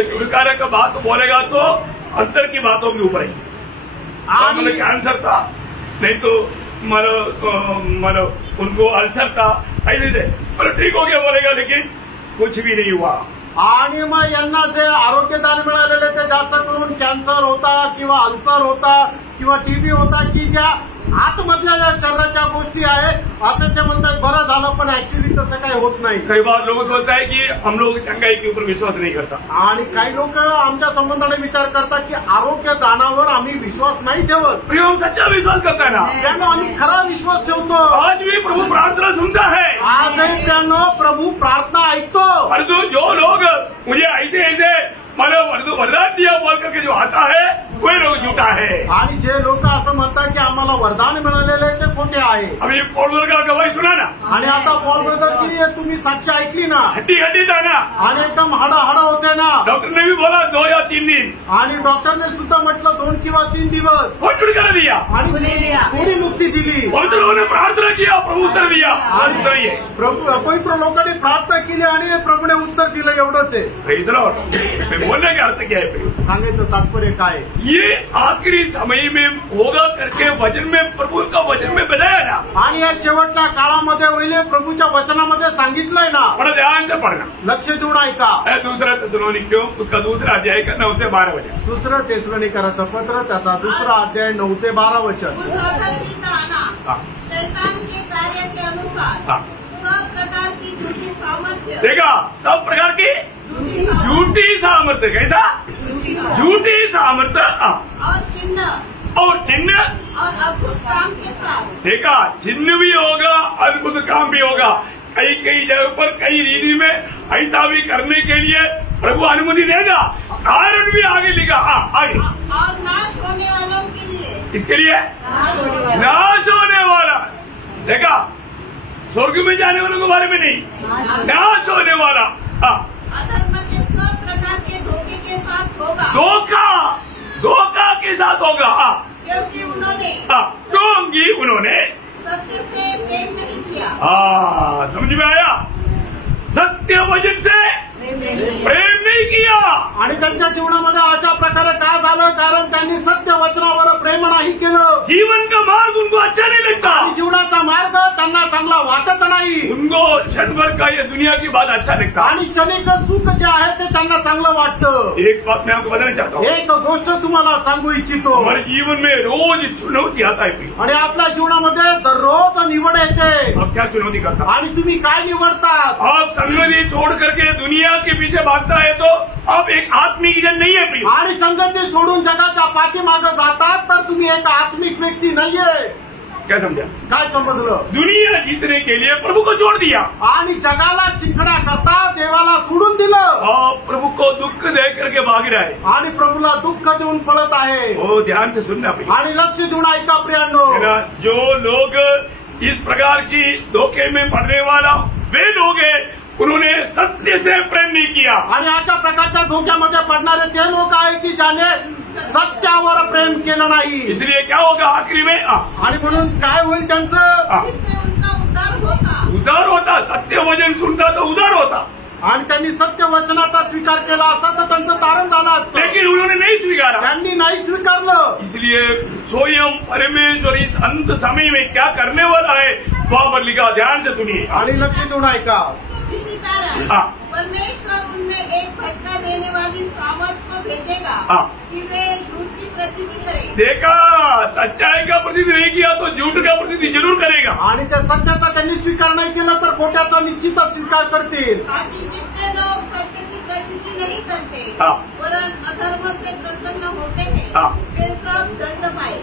छुटकारे का बात बोलेगा तो अंतर की बातों के ऊपर ही. मुझे कैंसर था, नहीं तो मानो उनको अल्सर था, ऐसे थे, मतलब ठीक हो गया बोलेगा, लेकिन कुछ भी नहीं हुआ. आणि मग यांना जे आरोग्यदान मिळालेले ते जास्त करून कॅन्सर होता किंवा अल्सर होता किंवा टीबी होता की ज्या आतमधल्या ज्या शरीराच्या गोष्टी आहेत असं ते म्हणतात बरं झालं, पण ऍक्च्युली तसं काही होत नाही. कई बार लोगों को सोचता है कि हम लोग चंगाई के ऊपर विश्वास नहीं करता. आणि काही लोक आमच्या संबंधाने विचार करतात की आरोग्य दानावर आम्ही विश्वास नाही ठेवत. प्रिय, हम सच्चा विश्वास करता है ना. त्यानं आम्ही खरा विश्वास ठेवतो. आज भी प्रभु प्रार्थना सुनता है. आजही त्यानं प्रभू प्रार्थना ऐकतो. परंतु जो लोग मुझे ऐसे ऐसे मतलब वरदान दिया बोल करके जो आता है वही लोग झूठा है. आणि जे लोक असं म्हणतात की आम्हाला वरदान मिळालेले ते खोटे आहे. अभी पॉल ब्रदर का गवाही सुना ना. आणि आता पॉल ब्रदरची तुम्ही साक्ष ऐकली ना. हड्डी हड्डी था ना, आणि एकदम हाडा होते ना. डॉक्टर ने भी बोला 2 या 3 दिन, आणि डॉक्टरने सुद्धा म्हटलं 2 किंवा 3 दिवस. बहुत छुटकारा दिया आणि थोडी मुक्ती दिली. पवित्र लोगों ने प्रार्थना किया, प्रभु उत्तर दिया. आज नहीं है. प्रभू पवित्र लोकांनी प्रार्थना केली आणि प्रभूने उत्तर दिलं, एवढंच आहे. Praise the Lord. मैं बोलने का अर्थ क्या है प्रिय? सांगायचं तात्पर्य काय, ये आखिरी समय में होगा करके वचन में, प्रभु का वचन में बताया ना. आणि या शेवटच्या काळामध्ये होईल प्रभूच्या वचनामध्ये सांगितलंय ना. बड़ा ध्यान से पढ़ना. लक्ष देऊन ऐका. दूसरा थिस्सलुनीकियों उसका दूसरा अध्याय का 9 से 12 वचन. दुसरं थिस्सलुनीकराचं पत्र त्याचा दुसरा अध्याय 9 ते 12 वचन. शैतान के कार्य के अनुसार सब प्रकार की झूठी सामर्थ्य. देखा, सब प्रकार की झूठी सामर्थ्य. कैसा झूठी सामर्थ्य और चिन्ह और अद्भुत काम के साथ. देखा, चिन्ह भी होगा, अद्भुत काम भी होगा. कई कई जगह पर कई रीति में ऐसा भी करने के लिए प्रभु अनुमति देगा. कारण भी आगे लिखा. आगे और नाश होने वालों के लिए. इसके लिए नाश होने वाला. देखा, स्वर्ग में जाने वालों के बारे में नहीं, नाश होने वाला. अधर्म के सब प्रकार के धोखे के साथ होगा. धोखा के साथ होगा. क्योंकि उन्होंने सत्य से प्रेम नहीं किया. समझ में आया? सत्य वचन से प्रेम नहीं किया. आणि त्यांच्या जीवनामध्ये अशा प्रकारे काय झालं, कारण त्यांनी सत्य वचनावर प्रेम नाही केलं. जीवन का मार्ग उनको अच्छा नहीं लगता. आणि जीवनाचा मार्ग त्यांना चांगला वाटत नाही. उनको क्षण भर का ये दुनिया की बात अच्छा लगता. आणि क्षणिक सुख जे आहे ते त्यांना चांगलं वाटतं. एक बात मैं आपको बताना चाहता हूँ. एक गोष्ट तुम्हाला सांगू इच्छितो. हमारे जीवन में रोज चुनौती आता है. आणि आपल्या जीवनामध्ये दररोज निवड येते. आप क्या चुनौती करता? आणि तुम्ही काय निवडतात? आप संगति छोड़ करके दुनिया के पीछे भागता है तो आप एक आत्मिक जन नहीं है प्रिय. आणि संगती सोडून जगाच्या पाठीमागे जातात तर तुम्ही एक आत्मिक व्यक्ती नाहीये. क्या समझा? काय समजलं? दुनिया जीतने के लिए प्रभु को छोड़ दिया आणि जगाला चिंकण्या करता देवाला सोडून दिलं. और प्रभु को दुख दे करके भाग रहा है. आणि प्रभूला दुःख देऊन पळत आहे. वो ध्यान से सुनना प्रिय. आणि लक्ष देऊन ऐका प्रियांनो. जो लोग इस प्रकार की धोखे में पड़ने वाला वे लोग हैं, उन्होंने सत्य से प्रेम नहीं किया. आणि अशा प्रकारच्या धोक्यामध्ये पडणारे ते लोक आहे की ज्याने सत्यावर प्रेम केलं नाही. इसलिए क्या होगा आखिरी में? आणि म्हणून काय होईल त्यांचं? इससे उनका उद्धार होता. उदार होता. सत्य वचन सुनता तो उदार होता. आणि त्यांनी सत्य वचनाचा स्वीकार केला असता तर त्यांचं तारण झालं असतं. लेकिन उन्होंने नहीं स्वीकारा. त्यांनी नाही स्वीकारलं. इसलिए स्वयं परमेश्वर इस अंत समय में क्या करने वाला है वहां पर लिखा. ध्यान से सुनिए आणि लक्ष देऊन ऐका. इसी कारण परमेश्वर उनमें एक भटका देने वाली सामर्थ को भेजेगा कि वे झूठ की प्रतीति करें. देखा, सच्चाई का प्रतीति नहीं किया तो झूठ का प्रतीति जरूर करेगा. आणि त्या सत्याचा त्यांनी स्वीकार नाही केला तर खोट्याचा निश्चितच स्वीकार करतील. ताकि जितने लोग सत्य की प्रतीति नहीं करते वरन अधर्म से प्रसन्न होते हैं वे सब दंड पाए.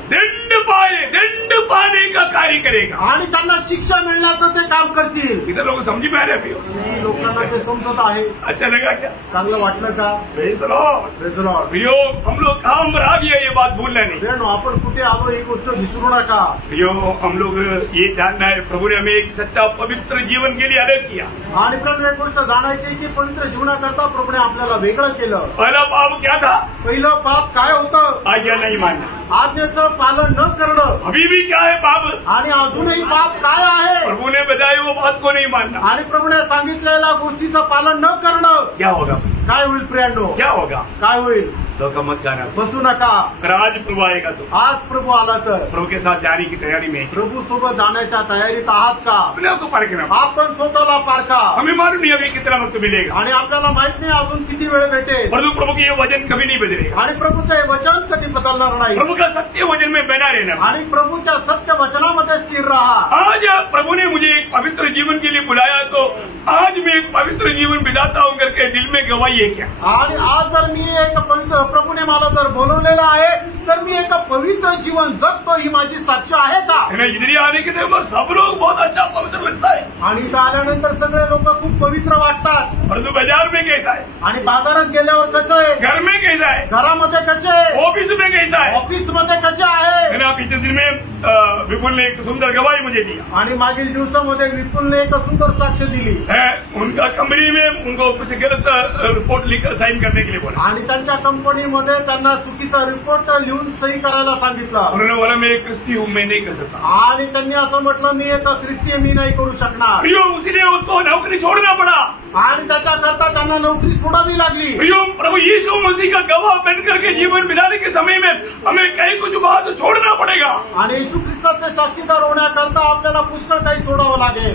दंड पाने का कार्य करेगा आणि त्यांना शिक्षा मिळण्याचं ते काम करतील. इधर लोग समझी पा रहे हैं आणि लोकांना ते समजत आहे. अच्छा लगा क्या? चांगलं वाटलं का? Praise the Lord. Praise the Lord. प्रियो हम लोग काम रहा भी है, ये बात भूलना नहीं. प्रियो आपण कुठे आलो ही गोष्ट विसरू नका. प्रियो हम लोग ये जानना है प्रभु ने हमें एक सच्चा पवित्र जीवन के लिए अलग किया. आणि प्रभू एक गोष्ट जाणायची की पवित्र जीवनाकरता प्रभूने आपल्याला वेगळं केलं. पहला पाप क्या था? पहिलं पाप काय होतं? आज्ञा नहीं मानना. आज्ञेचं पालन न करणं. अभी भी क्या है पाप? आणि अजूनही पाप काय आहे? प्रभु ने बताई वो बात को नहीं मानना. आणि प्रभूने सांगितलेल्या गोष्टीचं पालन न करणं. क्या होगा? काय होईल प्रियांनो? क्या होगा? काय होईल? धोखा मत खाना. बसू नका. आज प्रभु आएगा तो आज प्रभू आला तर प्रभु के साथ जाने की तैयारी में प्रभू सोबत जाण्याच्या तयारीत आहात का? अपने आप को पारखना. आपण स्वतःला पारखा. हमें मालूम नहीं अभी कितना वक्त मिलेगा, आणि आपल्याला माहित नाही अजून किती वेळ भेटेल. परंतु प्रभु की ये वचन कभी नहीं बदलेगा. आणि प्रभूचं हे वचन कधी बदलणार नाही. प्रभु का सत्य वचन में बना रहना. आणि प्रभूच्या सत्य वचनामध्ये स्थिर राहा. आज प्रभु ने मुझे एक पवित्र जीवन के लिए बुलाया, तो आज मैं एक पवित्र जीवन बिताता हूं करके दिल में गवाही है क्या? आणि आज जर मी एक पवित्र प्रभूने मला जर बोलवलेलं आहे तर मी एक पवित्र जीवन जगतो ही माझी साक्ष आहे का? इधर आने के टाइम सब लोग बहुत अच्छा पवित्र लगता है, आणि इथं आल्यानंतर सगळे लोक खूप पवित्र वाटतात. परंतु बाजार में कैसा है? आणि बाजारात गेल्यावर कसं आहे? घर में कैसा है? घरामध्ये कसे आहे? ऑफिस में कैसा है? ऑफिस मध्ये कसे आहे? पिछले दिन में विपुल ने एक सुंदर गवाही मुझे दिया. आणि मागील दिवसामध्ये विपुलने एक सुंदर साक्ष दिली. उनका कंपनी में उनको कुछ गलत रिपोर्ट लिखकर साइन करने के लिए बोला. आणि त्यांच्या कंपनीमध्ये त्यांना चुकीचा रिपोर्ट लिहून सही करायला सांगितलं. उन्होंने बोला मैं एक क्रिस्ती हूं, मैं नहीं कर सकता. आणि त्यांनी असं म्हटलं मी एक ख्रिस्ती मी नाही करू शकणार. प्रियो उसने उसको नौकरी छोड़ना पड़ा. आणि त्याच्याकरता त्यांना नोकरी सोडावी लागली. प्रियो प्रभु यीशु मसीह का गवाह बन करके जीवन बिताने के समय में हमें कई कुछ बात छोड़ना पड़ेगा. आणि येशू ख्रिस्ताचे साक्षीदार होण्याकरता आपल्याला पुष्कळ काही सोडावं लागेल.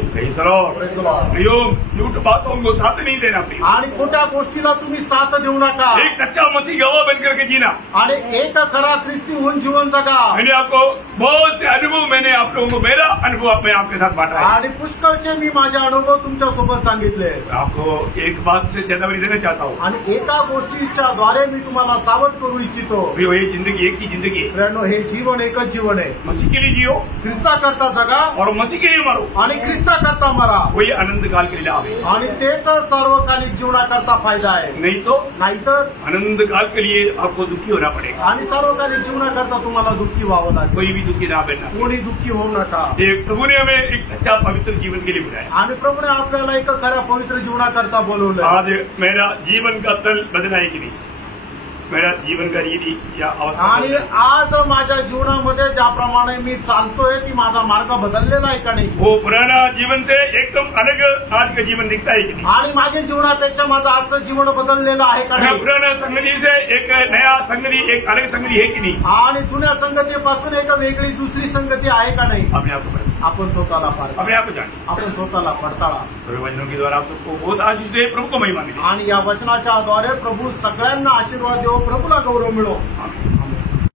प्रियो झूठ बातों को साथ नहीं देना. आणि खोट्या गोष्टीला तुम्ही साथ देऊ नका. एक सच्चा मसीह गवाह बन करके जीना. आणि एक खरा ख्रिस्ती होऊन जीवन जगा. मैंने आपको बहुत से अनुभव, मैंने आप लोगों को मेरा अनुभव मैं आपके साथ बांटा है. आणि पुष्कळचे मी माझे अनुभव तुमच्या सोबत सांगितले. आपको एक बात से चेतावनी देना चाहता हूँ. आणि एका गोष्टीच्या द्वारे मी तुम्हाला सावध करू इच्छितो. प्रियो ये जिंदगी एक ही जिंदगी है. प्रियांनो हे जीवन एकच जीवन आहे. मसीह के लिए जियो ख्रिस्ता करता जगा और मसीह के लिए मरो. आणि ख्रिस्ता करता मरा. वही आनंद काल के लिए लाभ है. आणि तेच सार्वकालिक जीवनाकरता फायदा आहे. नाहीतर आनंद काल के लिए आपको दुखी होना पड़ेगा. आणि सार्वकालिक जीवनाकरता तुम्हाला दुखी व्हावं लागेल. कोई भी दुखी ना बनना. कोणी दुखी होऊ नका. एक प्रभु ने हमें एक सच्चा पवित्र जीवन के लिए बुलाया. आणि प्रभूने आपल्याला एक खऱ्या पवित्र जीवनाकरता बोलवलं. आज मेरा जीवन का तल बदला है कि नहीं? मेरा जीवन का रीति या अवस्था. आणि आज माझ्या जीवनामध्ये ज्याप्रमाणे मी चालतोय ती माझा मार्ग बदललेला आहे का नाही? वो पुराना जीवन से एकदम अलग आज का जीवन दिखता है कि नहीं? आणि मागील जीवनापेक्षा माझं आजचं जीवन बदललेलं आहे का नाही? पुराना संगति से एक नया संगति, एक अलग संगति है कि नहीं? आणि जुन्या संगतीपासून एक वेगळी दुसरी संगती आहे का नाही? अपने आप को आपण स्वतःला पारखा. अपने आप को जाने. आपण स्वतःला पडताळा. वचनों के द्वारा आप सबको बहुत आशीष दे. प्रभु को महिमा मिले. आणि या वचनाच्या द्वारे प्रभू सगळ्यांना आशीर्वाद देव, प्रभूला गौरव मिळो. आमीन.